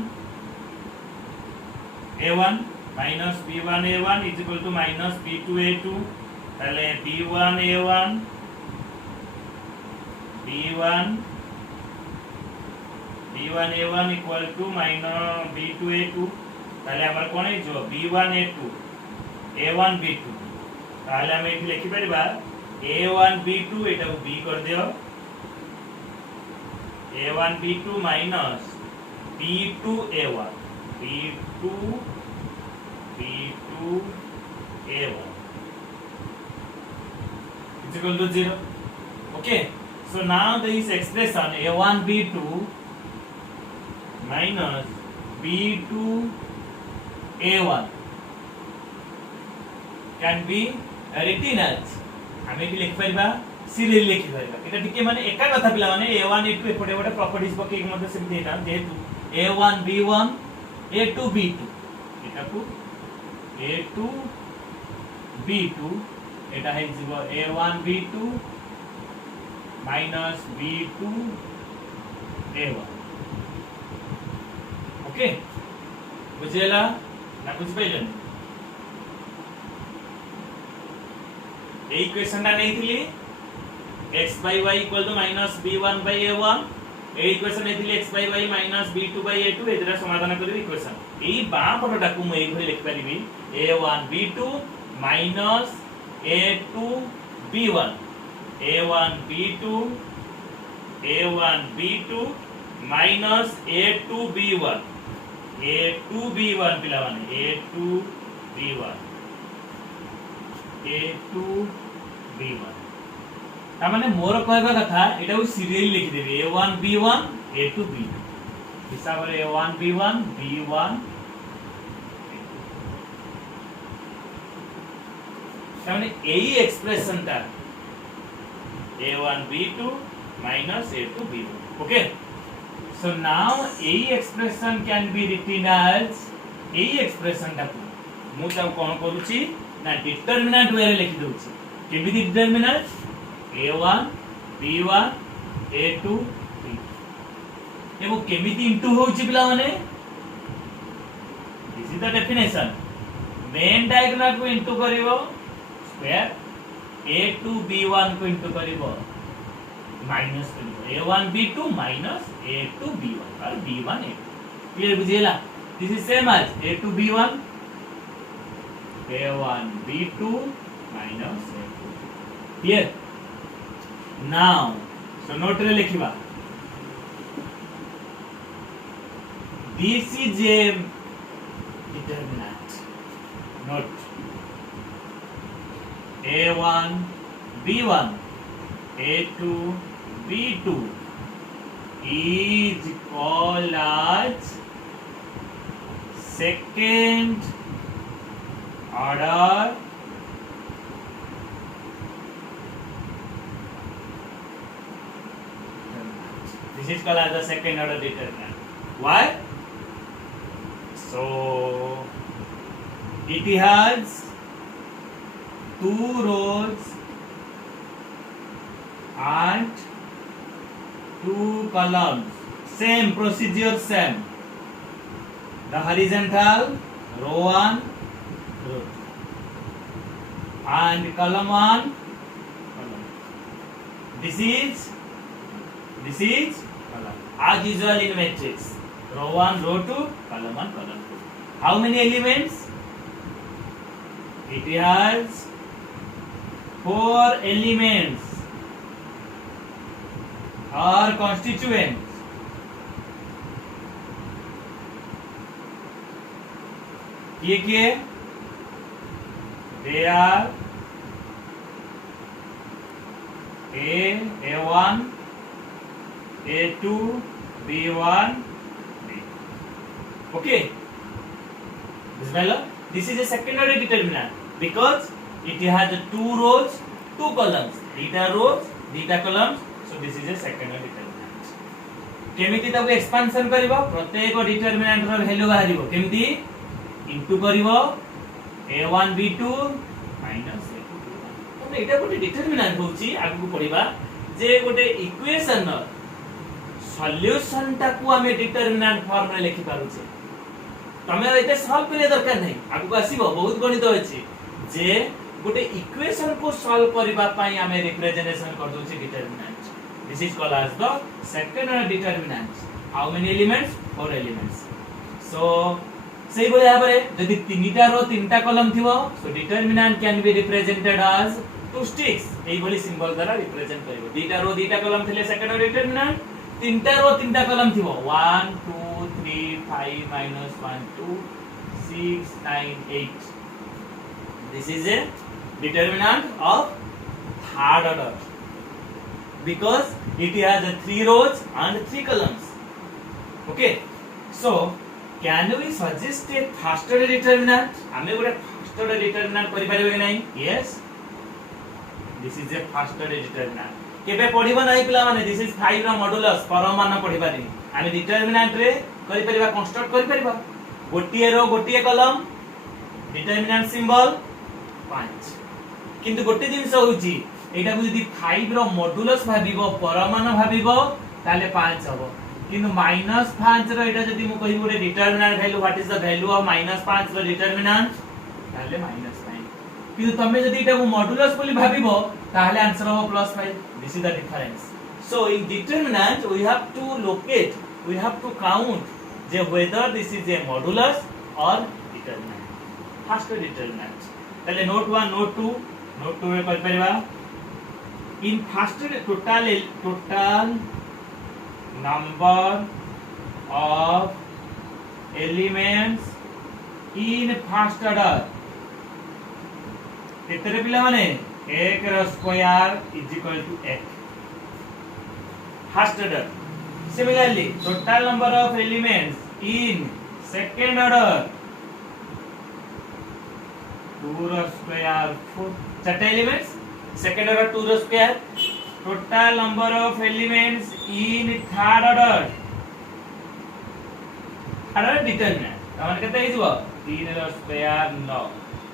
a1 minus b1 a1 is equal to minus b2 a2. তাহলে b1 a1 b1 a1 equal to minus b2 a2. ताले हमर कोन है जो b1 a2 a1 b2 ताले हम एठी लिखि परबा a1 b2 एटा को b कर दियो a1 b2 minus b2 a1 b2 a1 is equal to 0. Okay, so now this expression a1 b2 minus b2 a1 can be written as हमें भी लिख परिबा सीरियल लिखि परिबा एटा टिके माने एका कथा पिला माने a1 a2 एपटे एपटे प्रॉपर्टीज पके मते सेमति एटा जेतु a1 b1 a2 b2 एटा को a2 b2 एटा है जीवो a1 b2 minus b2 a1 okay बुझेला ना बुझ पाइलन ए इक्वेशन ता नेथिली x by y equal to minus b1 by a1 ए इक्वेशन नेथिली x by y minus b2 by a2 एदरा समाधान करिवि इक्वेशन ए बा पटटा को मैं एभली लिख परिबि a1 b2 minus a2 b1 a1 b2 a1 b2 minus a2 b1 a2 b1 पिला माने a2 b1 a2 b1 ता माने मोर कहबा कथा एटा को सीरियल लिखि देबे a1 b1 a2 b2 हिसाब रे a1 b1 b1 ता माने एई एक्सप्रेशन ता a1 b2 minus a2 b1 okay so now a expression can be written as a expression ता मु ता कोन करूची ना डिटरमिनेंट वे रे लिखि दउची KB determinant a1 b1 a2 b2 एबो केमिति इनटू होउची पिला माने this is the definition main diagonal को इनटू करिवो स्क्वायर a2 b1 को इनटू करिवो माइनस करिवो a1 b2 minus a2 b1 और b1 a2 क्लियर बुझिएला this is same as a2 b1 a1 b2 minus a2 clear now so note रे लिखिबा this is a determinant note a1 b1 a2 b2 is called as second order this is called as the second order determinant why so it has two rows and two columns same procedure same the horizontal row 1 and column 1 this is column as usual in matrix row 1 row 2 column 1 column 2 how many elements it has 4 elements or constituents ये they are a1 a2 b1 b okay this is a second order determinant because it has two rows two columns theta rows theta columns so this is a second order determinant केमिति ताको expansion करबो प्रत्येक determinant रो value बाहरिबो केमिति into करबो a1 b2 minus a2 b1 तो एटा गोटे determinant होची आगु पढिबा जे गोटे इक्वेशन न सॉल्यूशन टाकू हमें डिटरमिनेंट फॉर्म रे लिखि पारु छे तमे एते सॉल्व करे दरकार नै आगु आसीबो बहुत गणित अछि जे गोटे इक्वेशन को सॉल्व करबा पई हमें रिप्रेजेंटेशन कर दोछि determinant this is called as the second order determinant how many elements 4 elements so सेही बोले भाबरे जदि तीनटा रो तीनटा कॉलम थिवो so determinant can be represented as two sticks एई बोली सिंबल द्वारा रिप्रेजेंट करिवो दीटा रो दीटा कॉलम थिले सेकंड रो डिटरमिनेंट तीनटा रो तीनटा कॉलम थिवो 1 2 3 5 -1 2 6 9 8 this is a determinant of third order because it has a 3 rows and 3 columns. Okay, so can we suggest a first order determinant? हमें गोटे first order determinant करि परिबे कि नहीं? Yes, this is a first order determinant. केबे पढिबो नाही पिला माने this is 5 रो मॉड्यूलस परमान पढिबा नि आमे डिटरमिनेंट रे करि परिबा कंस्ट्रक्ट करि परिबा गोटिए रो गोटिए कॉलम डिटरमिनेंट सिंबल 5 किंतु गोटे जिंस होउची एटा को यदि 5 रो मॉड्यूलस भाबिबो परमान भाबिबो ताले 5 हबो किंतु -5 रो एटा जदि मु कहि गोटे determinant value what is the value of -5 रो डिटरमिनेंट ताले -9 किंतु तमे जदि एटा को मॉड्यूलस बोली भाबिबो ताले आंसर हो +5 this is the difference so in determinant we have to locate we have to count जे whether this is a modulus or determinant first determinant ताले नोट 1 नोट 2 में कर परिबा in first total number of elements in first order केतरे पिला माने 1 रो square is equal to 1 first order similarly total number of elements in second order 2 रो square 4 चारटा एलिमेंट्स सेकंड ऑर्डर 2 रो square total number of elements in third order determinant तमन केते हिजबो 3 रो square 9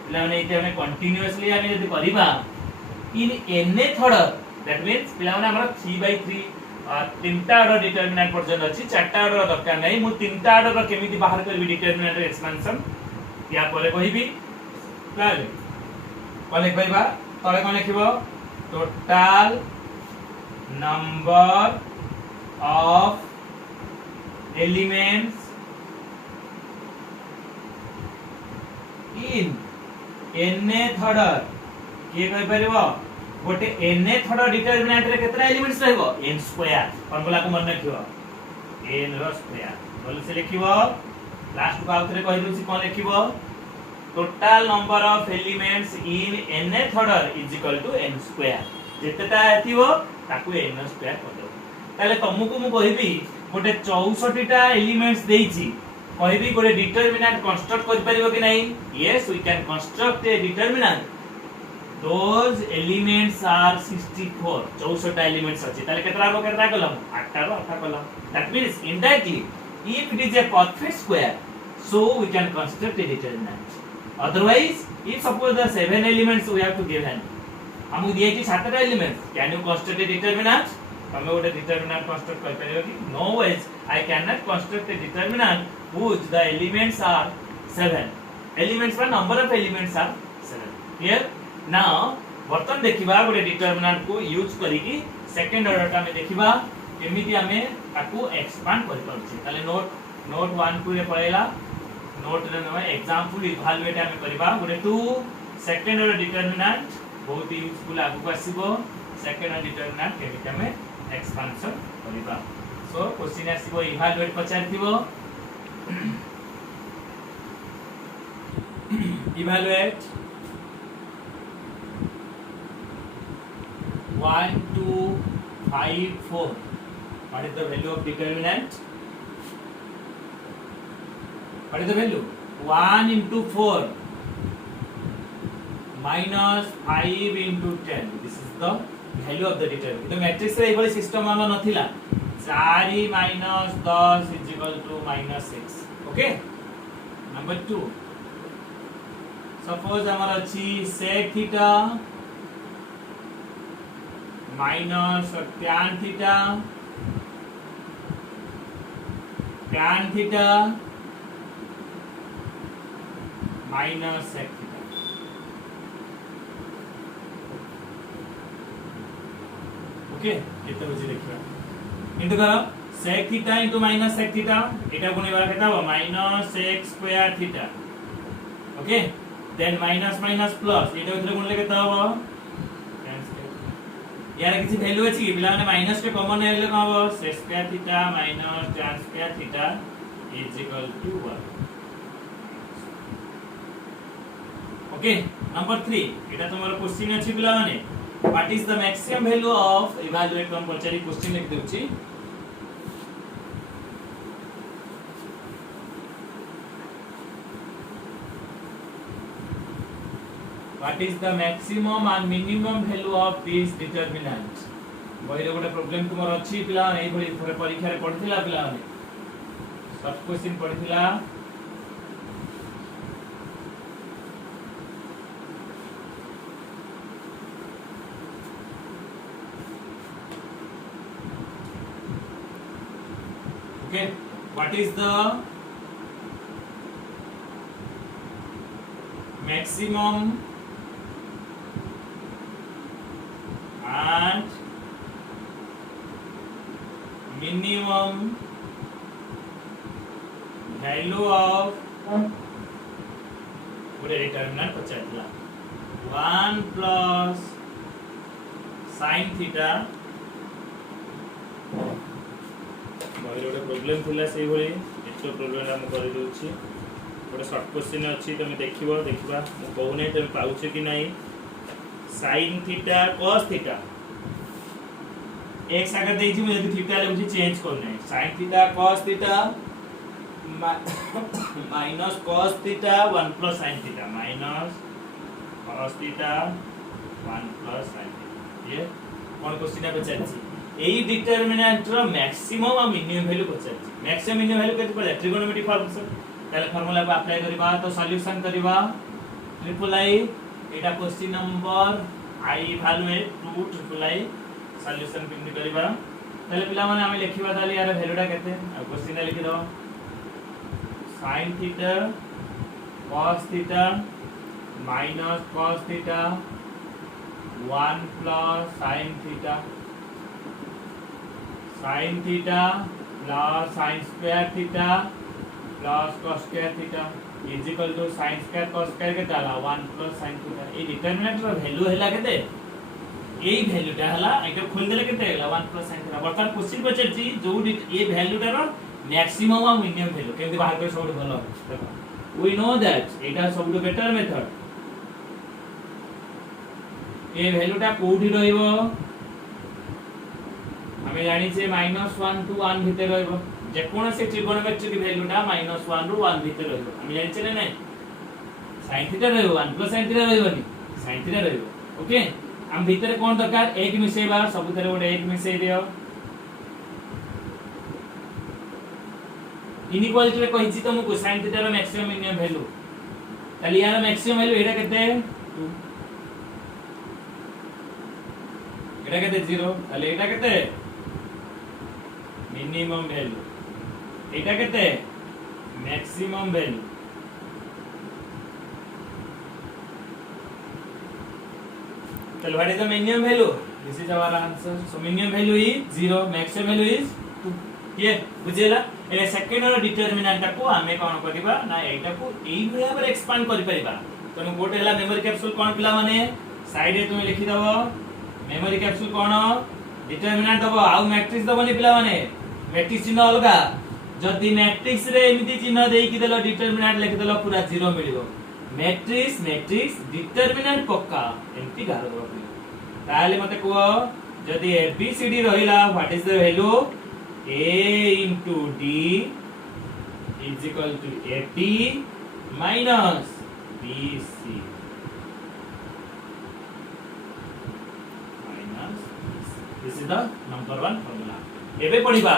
पिला माने इते हम कंटीन्यूअसली हम यदि करिबा in an third that means पिला माने हमरा 3/3 तीनटा ऑर्डर डिटरमिनेंट पर्यंत अछि चारटा ऑर्डर दरकार नै मु तीनटा ऑर्डर केमिति बाहर करबी डिटरमिनेंट एक्सपेंशन या परे कहिबी क्लियर कोन लिखबा तळे कोन लिखिबो total number of elements in nth order के कहि परबो गोटे nth ऑर्डर डिटरमिनेंट रे केतना एलिमेंट्स रहबो n स्क्वायर फॉर्मूला को मन रखिबो n रो स्क्वायर बोल से लिखिबो लास्ट को आउथरे कहि दोछि कोन लिखिबो total number of elements in nth order is equal to n square जेतेटा आथिबो ताकू n स्क्वायर कर दो ताले तुमको मु कहिबी गोटे 64 टा एलिमेंट्स देइछि कहिबी गोटे डिटरमिनेंट कंस्ट्रक्ट कर परिबो कि नहीं yes we can construct a determinant those elements are 64 64 टा एलिमेंट्स अछि ताले केतरा रो केतरा कॉलम 8 टा रो 8 column that means indirectly if it is a perfect square so we can construct a determinant otherwise if suppose the 7 elements we have to given हमु दिए कि 7 टा elements can you construct a determinant तमे गोटे determinant construct कर परिबो कि no ways I can not construct a determinant which the elements are 7 elements पर number of elements are 7 clear now बर्तन देखिबा गोटे डिटरमिनेंट को यूज करिकि सेकंड ऑर्डर ता में देखिबा केमिति हमें ताकू एक्सपांड करि परछि ताले नोट 1 2 रे पळेला नोट रे न एग्जांपल इवैल्यूएट हमें करिबा गोटे 2 सेकंड ऑर्डर डिटरमिनेंट बहुत यूजफुल आगु आसीबो सेकंड ऑर्डर डिटरमिनेंट केमिति हमें एक्सपांशन करिबा so question आसीबो evaluate पचारथिबो evaluate 1 2 5 4 what is the value of determinant what is the value 1 into 4 minus 5 into 10 this is the value of the determinant the matrix रे एबोली system Alo नथिला 4 minus 10 is equal to minus 6 okay number 2 suppose हमर अछि sec theta minus tan theta minus sec theta okay केते बजे देखिबा into करो sec theta into minus sec theta एटा गुणिबार केता हो minus sec square theta okay then minus minus plus एटा उतरे गुणले केता हो यार किसी वैल्यू अछि कि पिला माने माइनस के कॉमन हेले का हो sec square theta minus tan square theta is equal to 1 okay number 3 एटा तुम्हारा क्वेश्चन अछि पिला माने what is the maximum value of evaluate हम पचारी क्वेश्चन लिख देउची What is the maximum and minimum value of this determinant? बहिरे गोटे प्रॉब्लम तुमर अछि पिला एई भली थोरे परीक्षा रे पढिथिला पिला माने सब question पढिथिला okay what is the maximum and minimum value of पूरे डिटरमिनेंट पचाइला 1 plus sin थीटा बहिर गोटे प्रॉब्लम थिला सेही भली एतो प्रॉब्लम हम करि दउछि गोटे शॉर्ट क्वेश्चन अछि तमे देखिबो देखिबा मु कहू नै तमे पाउछ कि नै sin थीटा cos थीटा एक सागर देछि मु यदि थीटा लेउछि चेंज करनै sin theta cos theta minus cos theta 1 plus sin theta minus cos theta 1 plus sin theta ये कोन क्वेश्चन पे चलछि एई डिटरमिनेंट रो मैक्सिमम और मिनिमम वैल्यू पचाछि मैक्सिमम मिनिमम वैल्यू केते पड़े ट्रिगोनोमेट्रिक फंक्शन ताले फार्मूला को अप्लाई करबा तो सॉल्यूशन करबा ट्रिपल आई एटा question number I evaluate 2 triple I solution पिन करबा ताले पिला माने हम लिखिबा ताले यार वैल्यूटा केते आ क्वेश्चन लिखि दो sin theta cos theta minus cos theta 1 plus sin theta sin theta plus sin square theta plus cos square theta is equal to sin square cos square के ताला 1 plus sin थीटा ए determinant रो value हैला केते एई वैल्यूटा हला एके खोल देले केते हैला 1 plus sin थीटा बर्तन क्वेश्चन पचछि जो ए वैल्यूटा रो मैक्सिमम और मिनिमम वैल्यू केमति बाहर कर सब भलो देखो वी नो दैट एटा सब बेटर मेथड ए वैल्यूटा कोठी रहइबो हमें जानि छे -1 टू 1 भीतर रहइबो जे कोन से ट्रिगोनोमेट्रिक वैल्यूटा -1 ରୁ 1 भीतर रहइबो हमें जानि छे नै sin थीटा रहइबो 1 plus sin थीटा रहइबोनी sin थीटा रहइबो ओके हम भीतर कोन दरकार 1 मिसेबा सब थरे गोटे 1 मिसेइ दियो इनइक्वालिटी रे कहिछि तुमको sin theta rho maximum minimum value ताली यार मैक्सिमम वैल्यू एटा केते 2 एटा केते 0 ताली एटा केते मिनिमम वैल्यू एटा केते मैक्सिमम वैल्यू चलो what is the minimum value this is our answer so minimum value is 0 maximum value is 2 ये बुझेला ए सेकंड रो डिटरमिनेंट को हमें कोन करबा ना एटा को एई भलिया पर एक्सपांड करि परिबा तनु गोटे हला मेमोरी कैप्सूल कोन पिला माने साइड रे तुम लिखि दबो मेमोरी कैप्सूल कोन डिटरमिनेंट दबो आउ मैट्रिक्स दबोनी पिला माने मैट्रिक्स चिन्ह अलगा जदी मैट्रिक्स रे एमिति चिन्ह देई कि देलो डिटरमिनेंट लिखि देलो पूरा 0 मिलिबो मैट्रिक्स मैट्रिक्स डिटरमिनेंट पक्का एमिति गारो दबो ताले मते को जदी एबीसीडी रहिला what is the value a into d is equal to ap minus bc minus this is the number 1 formula एबे पढिबा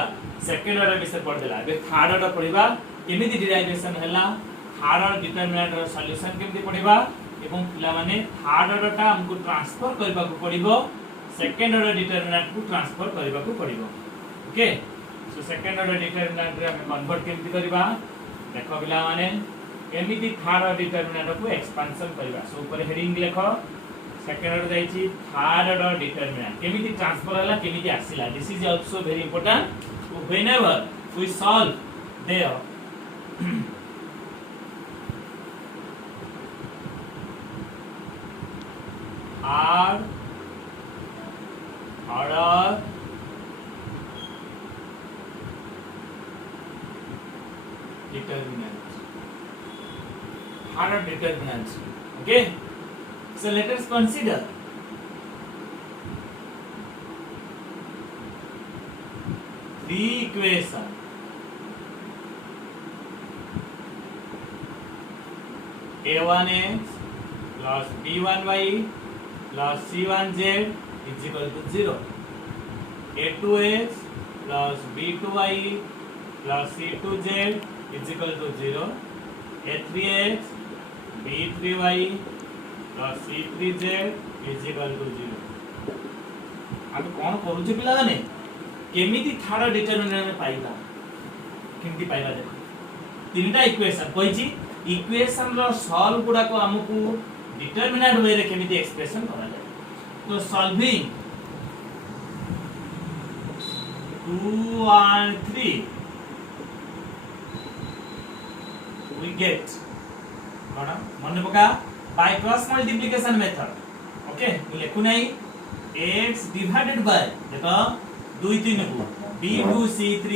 सेकंड ऑर्डर विषय पढ देला एबे थर्ड ऑर्डर पढिबा केमिति डिराइवेशन हैला थर्ड ऑर्डर डिटरमिनेंट रो सॉल्यूशन केमिति पढिबा एवं पिला माने थर्ड ऑर्डर ता हमको ट्रांसफर करबा को पडिबो सेकंड ऑर्डर डिटरमिनेंट को ट्रांसफर करबा को पडिबो okay so second order determinant रे हम कन्वर्ट केमिति करबा देखो पिला माने एमिति थर्ड ऑर्डर डिटरमिनेंट को एक्सपेंशन करबा सो ऊपर हेडिंग लिखो सेकंड ऑर्डर जाइछि थर्ड ऑर्डर डिटरमिनेंट केमिति ट्रांसफर हला केमिति आसीला this is also very important whenever we solve there are order determinant harder determinants. Okay, so let us consider the equation a1x plus b1y plus c1z is equal to 0, a2x plus b2y plus c2z is equal to 0, a3x b3y plus c3z is equal to 0. अब कौन करूचे पिला माने केमिति third determinant पाइबा केमिति पाइबा देखो तीनटा इक्वेशन कहिची इक्वेशन रो सॉल्व गुडा को हमकु डिटरमिनेंट वे रे केमिति एक्सप्रेशन करा जाय तो सॉल्विंग 2 and 3 we get कोना मन पका by cross multiplication method okay मु लेखु नै x डिवाइडेड बाय देखो 2 3 को b2c3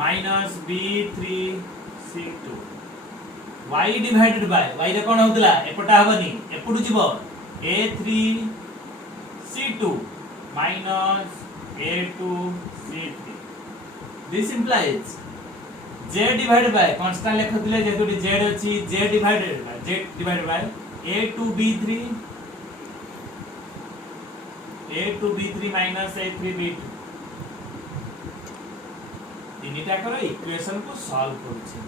minus b3c2 y divided by y रे कोन होतला एपटा हबनी एपडु जिवो a3c2 minus a2c3 this implies z divided by constant लेखथिले जेतु z अछि z divided by a2b3 minus a3b2 तीनटा कर इक्वेशन को सॉल्व करूछी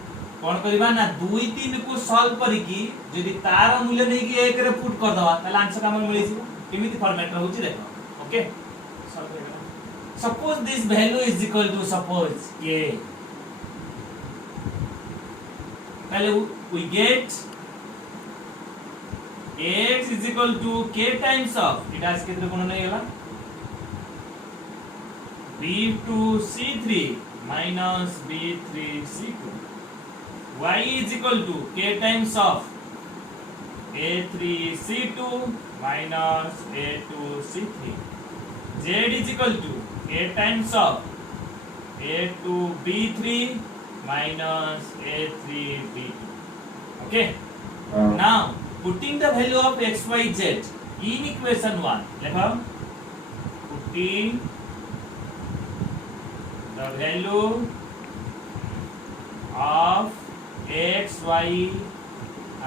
कोन करबा ना 2 3 को सॉल्व करिकी यदि तार मूल्य नै कि 1 रे पुट कर दवा ताले आंसर हमर मिलै छी केमिति फॉर्मेट रहउची देखो ओके सॉल्व करबा suppose this value is equal to suppose k पहले we get x is equal to k times of এটা আজকে কোন নাই গলা b2c3 minus b3c2 y is equal to k times of a3c2 minus a2c3 z is equal to k times of a2b3 minus a3b2 okay now putting the value of x y z in equation 1 lekha putting the value of x y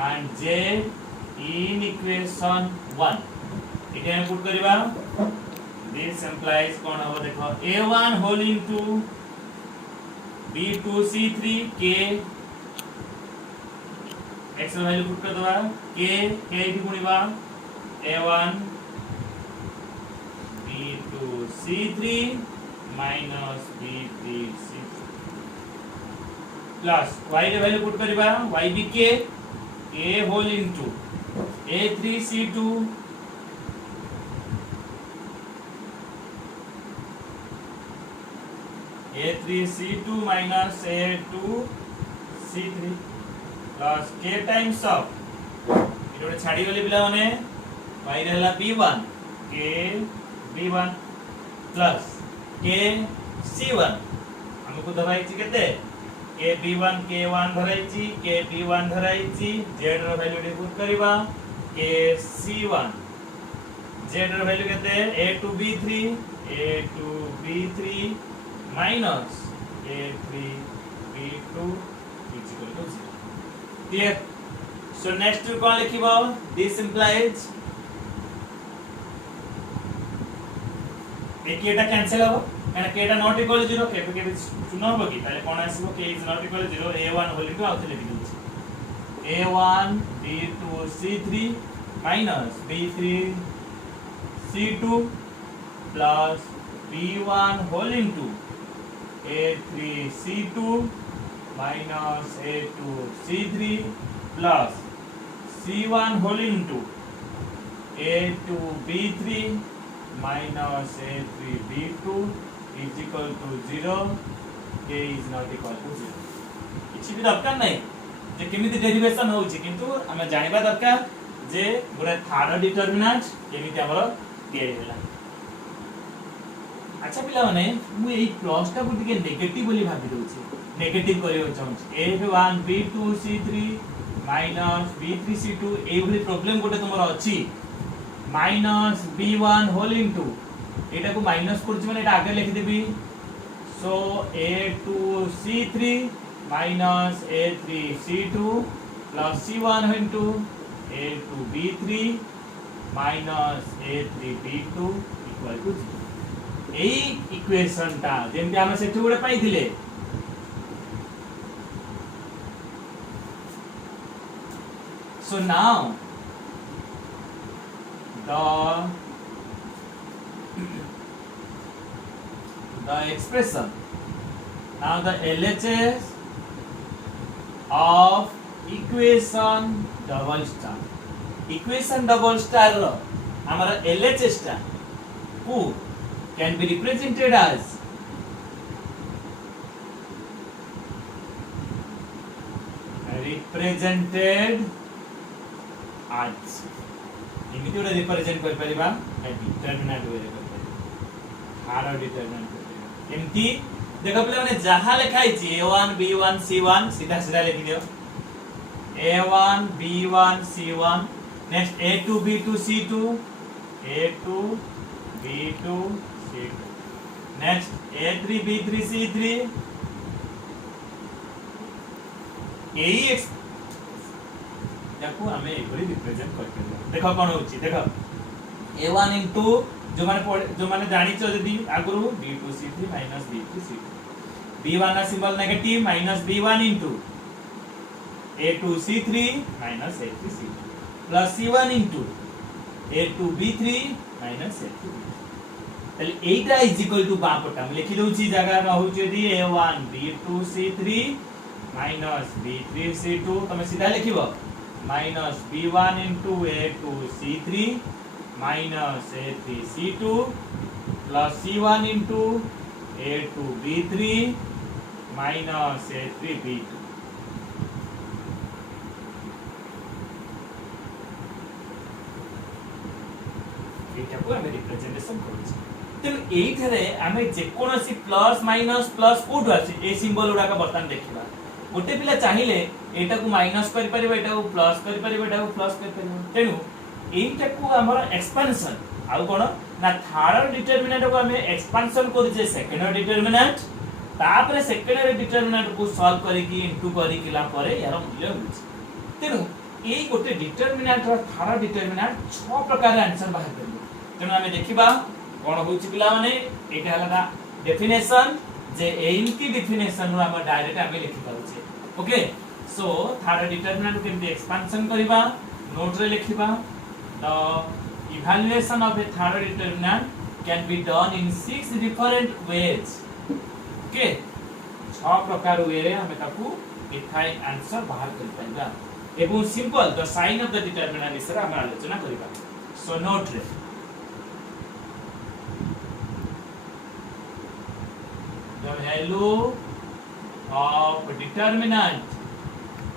and z in equation 1 इटे हम put करिबा this implies कोन हो देखो a1 whole into b2c3 k x value put कर दवा k इति गुणिबा a1 b2c3 minus b3c3 plus y रे value put करिबा y b k a whole into a3c2 a3c2 minus a2c3 plus k times of इडोटे छाडी गले पिला माने y रे हला b1 k b1 plus k c1 हमको धराइछि केते k b1 k1 धराइछि k b1 धराइछि z रो वैल्यू पुट करबा k c1 z रो value केते a2b3 minus a3b2 is equal to 0 clear so next we कौन लिखिबो this implies एकेटा cancel हो काना केटा not equal 0 के के सुनो हो कि पहले कौन आसीबो k is not equal to 0 a1 whole into out लिखि दिछि a1 b2c3 minus b3c2 plus b1 whole into a3c2 minus a2c3 plus C1 whole into A2B3 minus A3B2 is equal to 0. K is not equal to 0. କିଛି ବି ଦରକାର ନାହିଁ ଯେ କେମିତି derivation ହଉଛି, କିନ୍ତୁ ଆମେ ଜାଣିବା ଦରକାର ଯେ ଗୋଟେ ଥାର୍ଡ ଡିଟରମିନାଣ୍ଟ କେମିତି ଆମର ତିଆରି ହେଲା। अच्छा पिलाने मु एई प्लस टा को टिके नेगेटिव बोली भाबी दउची, नेगेटिव करियो चाहूची A1 B2 C3 minus B3 C2 एई भली प्रॉब्लम गोटे तुमर अछि माइनस B1 होल इनटू एटा को माइनस करछि माने एटा आगे लिखि देबी। So A2 C3 minus A3 C2 plus C1 into A2 B3 minus A3 B2 equal to 0। এই ইকুয়েশনটা যেমন আমরা সেটি গুড়ে পাইছিলে so now the expression, now the LHS of equation double star रो हमारा LHS टा को can be represented as एमिति ओडा रिप्रेजेंट कर परिबा डिटरमिनेंट वे कर परिबा हार डिटरमिनेंट एमिति देखो पले माने जहा लिखाई छी A1 B1 C1 सीधा सीधा लिखि दियो A1 B1 C1 next A2 B2 C2 A2 B2 C2 next A3 B3 C3 एई देखो हमें एकोरी रिप्रेजेंट करके देखो कोन होची देखो A1 इनटू जो माने जानि छ जदी आगुरु B2 C3 minus B3 C2 B1 ना symbol negative minus B1 into A2 C3 minus A3 C2 plus C1 into A2 B3 minus A2 ताले एटा इज इक्वल टू बापटा हम लिखि दउची जगह में होची यदि A1 B2 C3 minus B3 C2 तमे सीधा लिखिबो minus B1 into A2 C3 minus A3 C2 plus C1 into A2 B3 minus A3 B2 एटा को हम रिप्रेजेंटेशन करूछी। तेन एइथरे आमे जे कोनोसी प्लस माइनस प्लस कोड आसी ए सिंबल उडा का बर्तन देखिबा गोटे पिला चाहिए एटा को माइनस करि परिबो एटा को प्लस करि परिबो एटा को प्लस करि परिबो तेनु एटा को हमर एक्सपेंशन आउ कोन ना थर्ड डिटरमिनेंट को हमें एक्सपेंशन करि जे सेकंड डिटरमिनेंट तापरे सेकंड डिटरमिनेंट को सॉल्व करि कि इनटू करि किला परे यार मूल्य होछि। तेनु एई गोटे डिटरमिनेंट और थर्ड डिटरमिनेंट 6 प्रकार आंसर बाहर करबो। तेनु हमें देखिबा कोन होछि पिला माने एटा हला डेफिनेशन जे एइनकी डेफिनेशन रो हम डायरेक्ट आमे लिखि पाउ छे। ओके सो थर्ड डिटरमिनेंट केमति एक्सपेंशन करिबा नोट रे लिखिबा the evaluation of a third determinant can be done in 6 different ways. Okay 6 प्रकार वे रे हमें ताकू लिखाई आंसर बाहर कर पाइबा एवं simple the sign of the determinant इस रे हम आलोचना करिबा। सो नोट रे the value of determinant,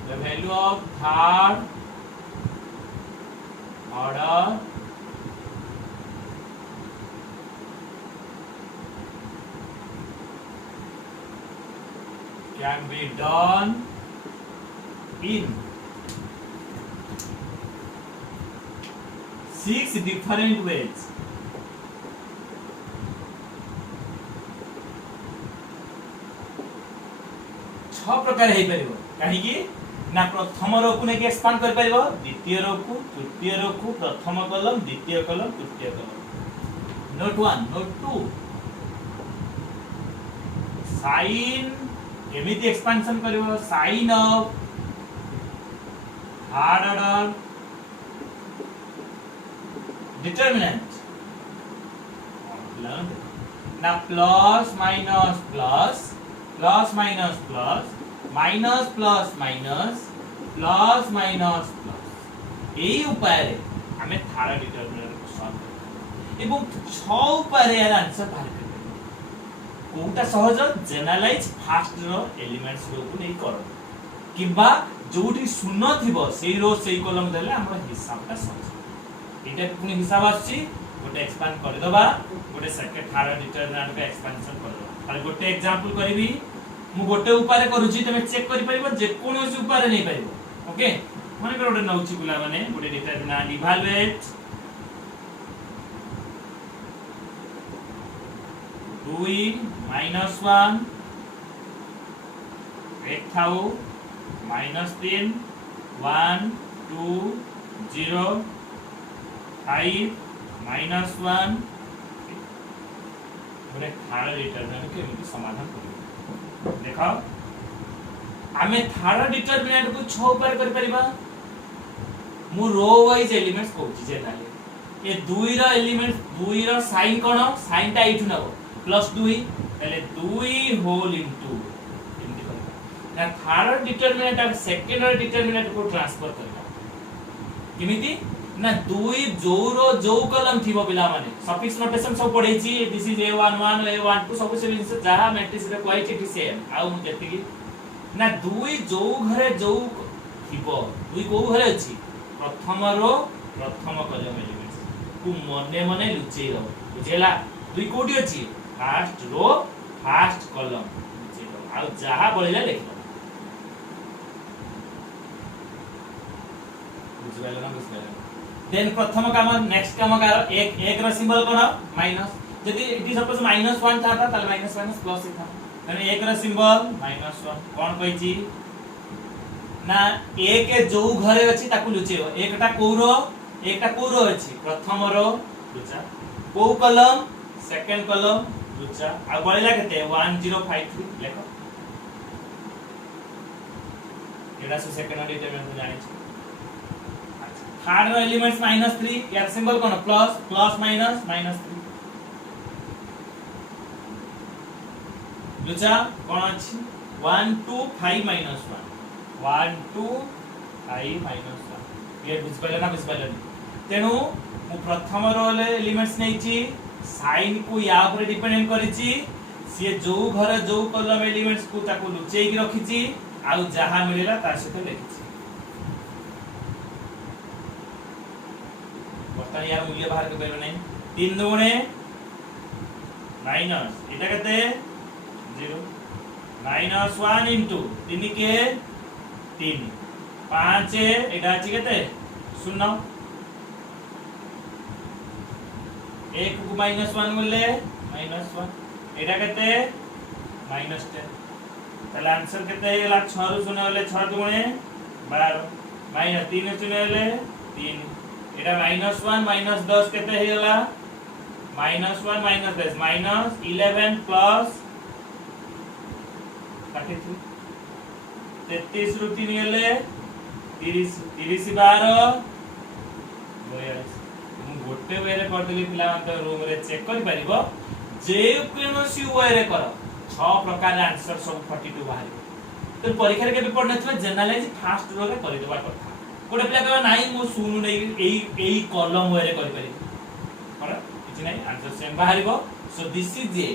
the value of third order can be done in 6 different ways। प्रकार हे परिबो काहे कि ना प्रथम रो को ने के एक्सपांड कर परिबो द्वितीय रो को तृतीय रो को प्रथम कॉलम द्वितीय कॉलम तृतीय कॉलम। नोट 1 नोट 2 साइन केमिति एक्सपेंशन करबो sign of third order determinant ना plus minus plus plus minus plus minus plus minus plus minus plus एई उपाय रे हमें थर्ड डिटरमिनेंट को सॉल्व करबा एवं 6 उपाय रे यार आंसर बाहर करबा कोउटा सहज जनरलाइज फास्ट रो एलिमेंट्स रो को नै करो किबा जोठी शून्य थिबो सेई रो सेई कॉलम देले हमर हिसाबटा सहज एटा पुनी हिसाब आछि गोटे एक्सपांड कर दबा गोटे सेकंड थर्ड डिटरमिनेंट का एक्सपेंशन कर दबा ताले गोटे एग्जांपल करबी मु गोटे उपाय करूची तमे चेक करि परिबो जे कोनोसी उपाय नै परिबो ओके माने गोटे नउची गुला माने गोटे डिटरमिनेंट इवैल्यूएट 2 minus 1 एक थाउ -3 1 2 0 5 -1 गोटे थर्ड डिटरमिनेंट के एमती समाधान करियो देखो आमे थर्ड डिटरमिनेंट को 6 उपाय कर परिबा मु रो वाइज एलिमेंट्स कहूची जे ताले ये 2 रो एलिमेंट्स 2 रो साइन कोन साइन टा इठु नबो +2 तले 2 होल इनटू एमती करबा ना थर्ड डिटरमिनेंट और सेकंड डिटरमिनेंट को ट्रांसफर करबा किमिति ना 2 जोरो जो कॉलम थिबो पिला माने सफिक्स नोटेशन सब पढैछि दिस इज a11 a12 सब से जिंस जहा मैट्रिक्स रे क्वालिटी टी सेम आ मु जति कि ना 2 जो घरे जो थिबो 2 को घरे अछि प्रथम रो प्रथम कॉलम एलिमेंट्स को मने मने लुचै दो बुझेला 2 कोठी अछि फर्स्ट रो फर्स्ट कॉलम लुचै दो आ जहा बळिला लिख दो बुझिबाला ना बुझिबाला देन प्रथम काम नेक्स्ट काम का एक रो सिंबल कोन माइनस यदि इट इज सपोज -1 था ताले माइनस माइनस प्लस था माने एक रो सिंबल -1 कोन कहैछि ना एक जो घरे अछि ताकू लुचेयो एकटा कोरो अछि प्रथम रो लुचा को कॉलम सेकंड कॉलम लुचा आ बळिला केते 1053 लेखो एडा से सेकंड डिटरमिनेंट जानि छी थर्ड रो एलिमेंट्स -3 यार symbol cone plus plus minus -3 लुचा कोन अछि 1 2 5 -1 1 2 5 -1 ये बुझ पले ना बुझ पले तेनु मु प्रथम रो एलिमेंट्स नै छी साइन को या ऊपर डिपेंडेंट करि छी से जो घर जो कॉलम एलिमेंट्स को ताको लुचै की रखि छी आ जहा मिलेला तार साथे लिखि छी बर्तन यार मूल्य बाहर के पेलो नै 3 दुणे माइनस एटा कते 0 -1 इनटू 3 के 3 5 एटा अछि कते 0 1 को -1 बोले -1 एटा कते -10 तले आंसर कते हेला 6 रु 0 बोले 6 दुणे 12 -3 0 बोले 3 एटा -1 -10 केते हेला -1 -10 -11 प्लस 33 33 रु 3 हेले 30 30 12 42 मु गोटे वे रे कर देली पिला हम रूम रे चेक करि परिबो जे कोनोसी वे रे कर 6 प्रकार आंसर सब 42 बाहर तो परीक्षा रे के पेपर नथिबा जनरलाइज फास्ट रो रे करि देबा କଥା कोडे पिला कहबा नाही मु सुनु नै एई कॉलम वे रे करि पारि पर किछ नै आंसर सेम बाहरिबो so this is a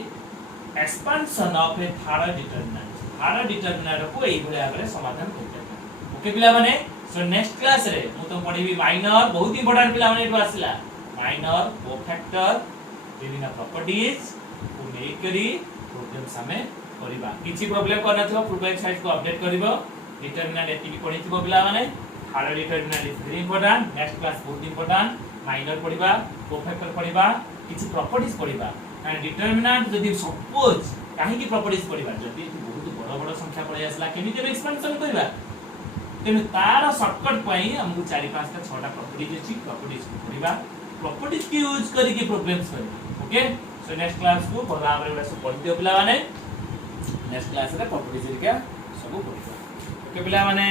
expansion of a third determinant को एई भले आगरे समाधान करते ओके पिला माने सो नेक्स्ट क्लास रे मु तो पढिबी माइनर बहुत इंपोर्टेंट पिला माने एटु आसिला माइनर कोफैक्टर विभिन्न प्रॉपर्टीज को नै करी प्रॉब्लम्स हमें करिबा किछि प्रॉब्लम करना थो प्रूफ साइड को अपडेट करिवो डिटरमिनेंट एति पढिथिबो पिला माने third determinant is very important next class बहुत इंपोर्टेंट माइनर पढिबा कोफैक्टर पढिबा किछि प्रॉपर्टीज पढिबा कान डिटरमिनेंट जदि सपोज काहे की प्रॉपर्टीज पढिबा जदि बहुत बड़ बड़ संख्या पढै आसला केमिति एक्सपेंशन करिबा तेनु तार शॉर्टकट पई हमहु 4 5 टा 6 टा प्रॉपर्टीज अछि प्रॉपर्टीज पढिबा प्रॉपर्टीज की यूज करके प्रॉब्लम्स करिबा ओके सो नेक्स्ट क्लास को पढा हमरे सब पढियो पिला माने नेक्स्ट क्लास रे प्रॉपर्टीज रे क्या सब पढिबा ओके पिला माने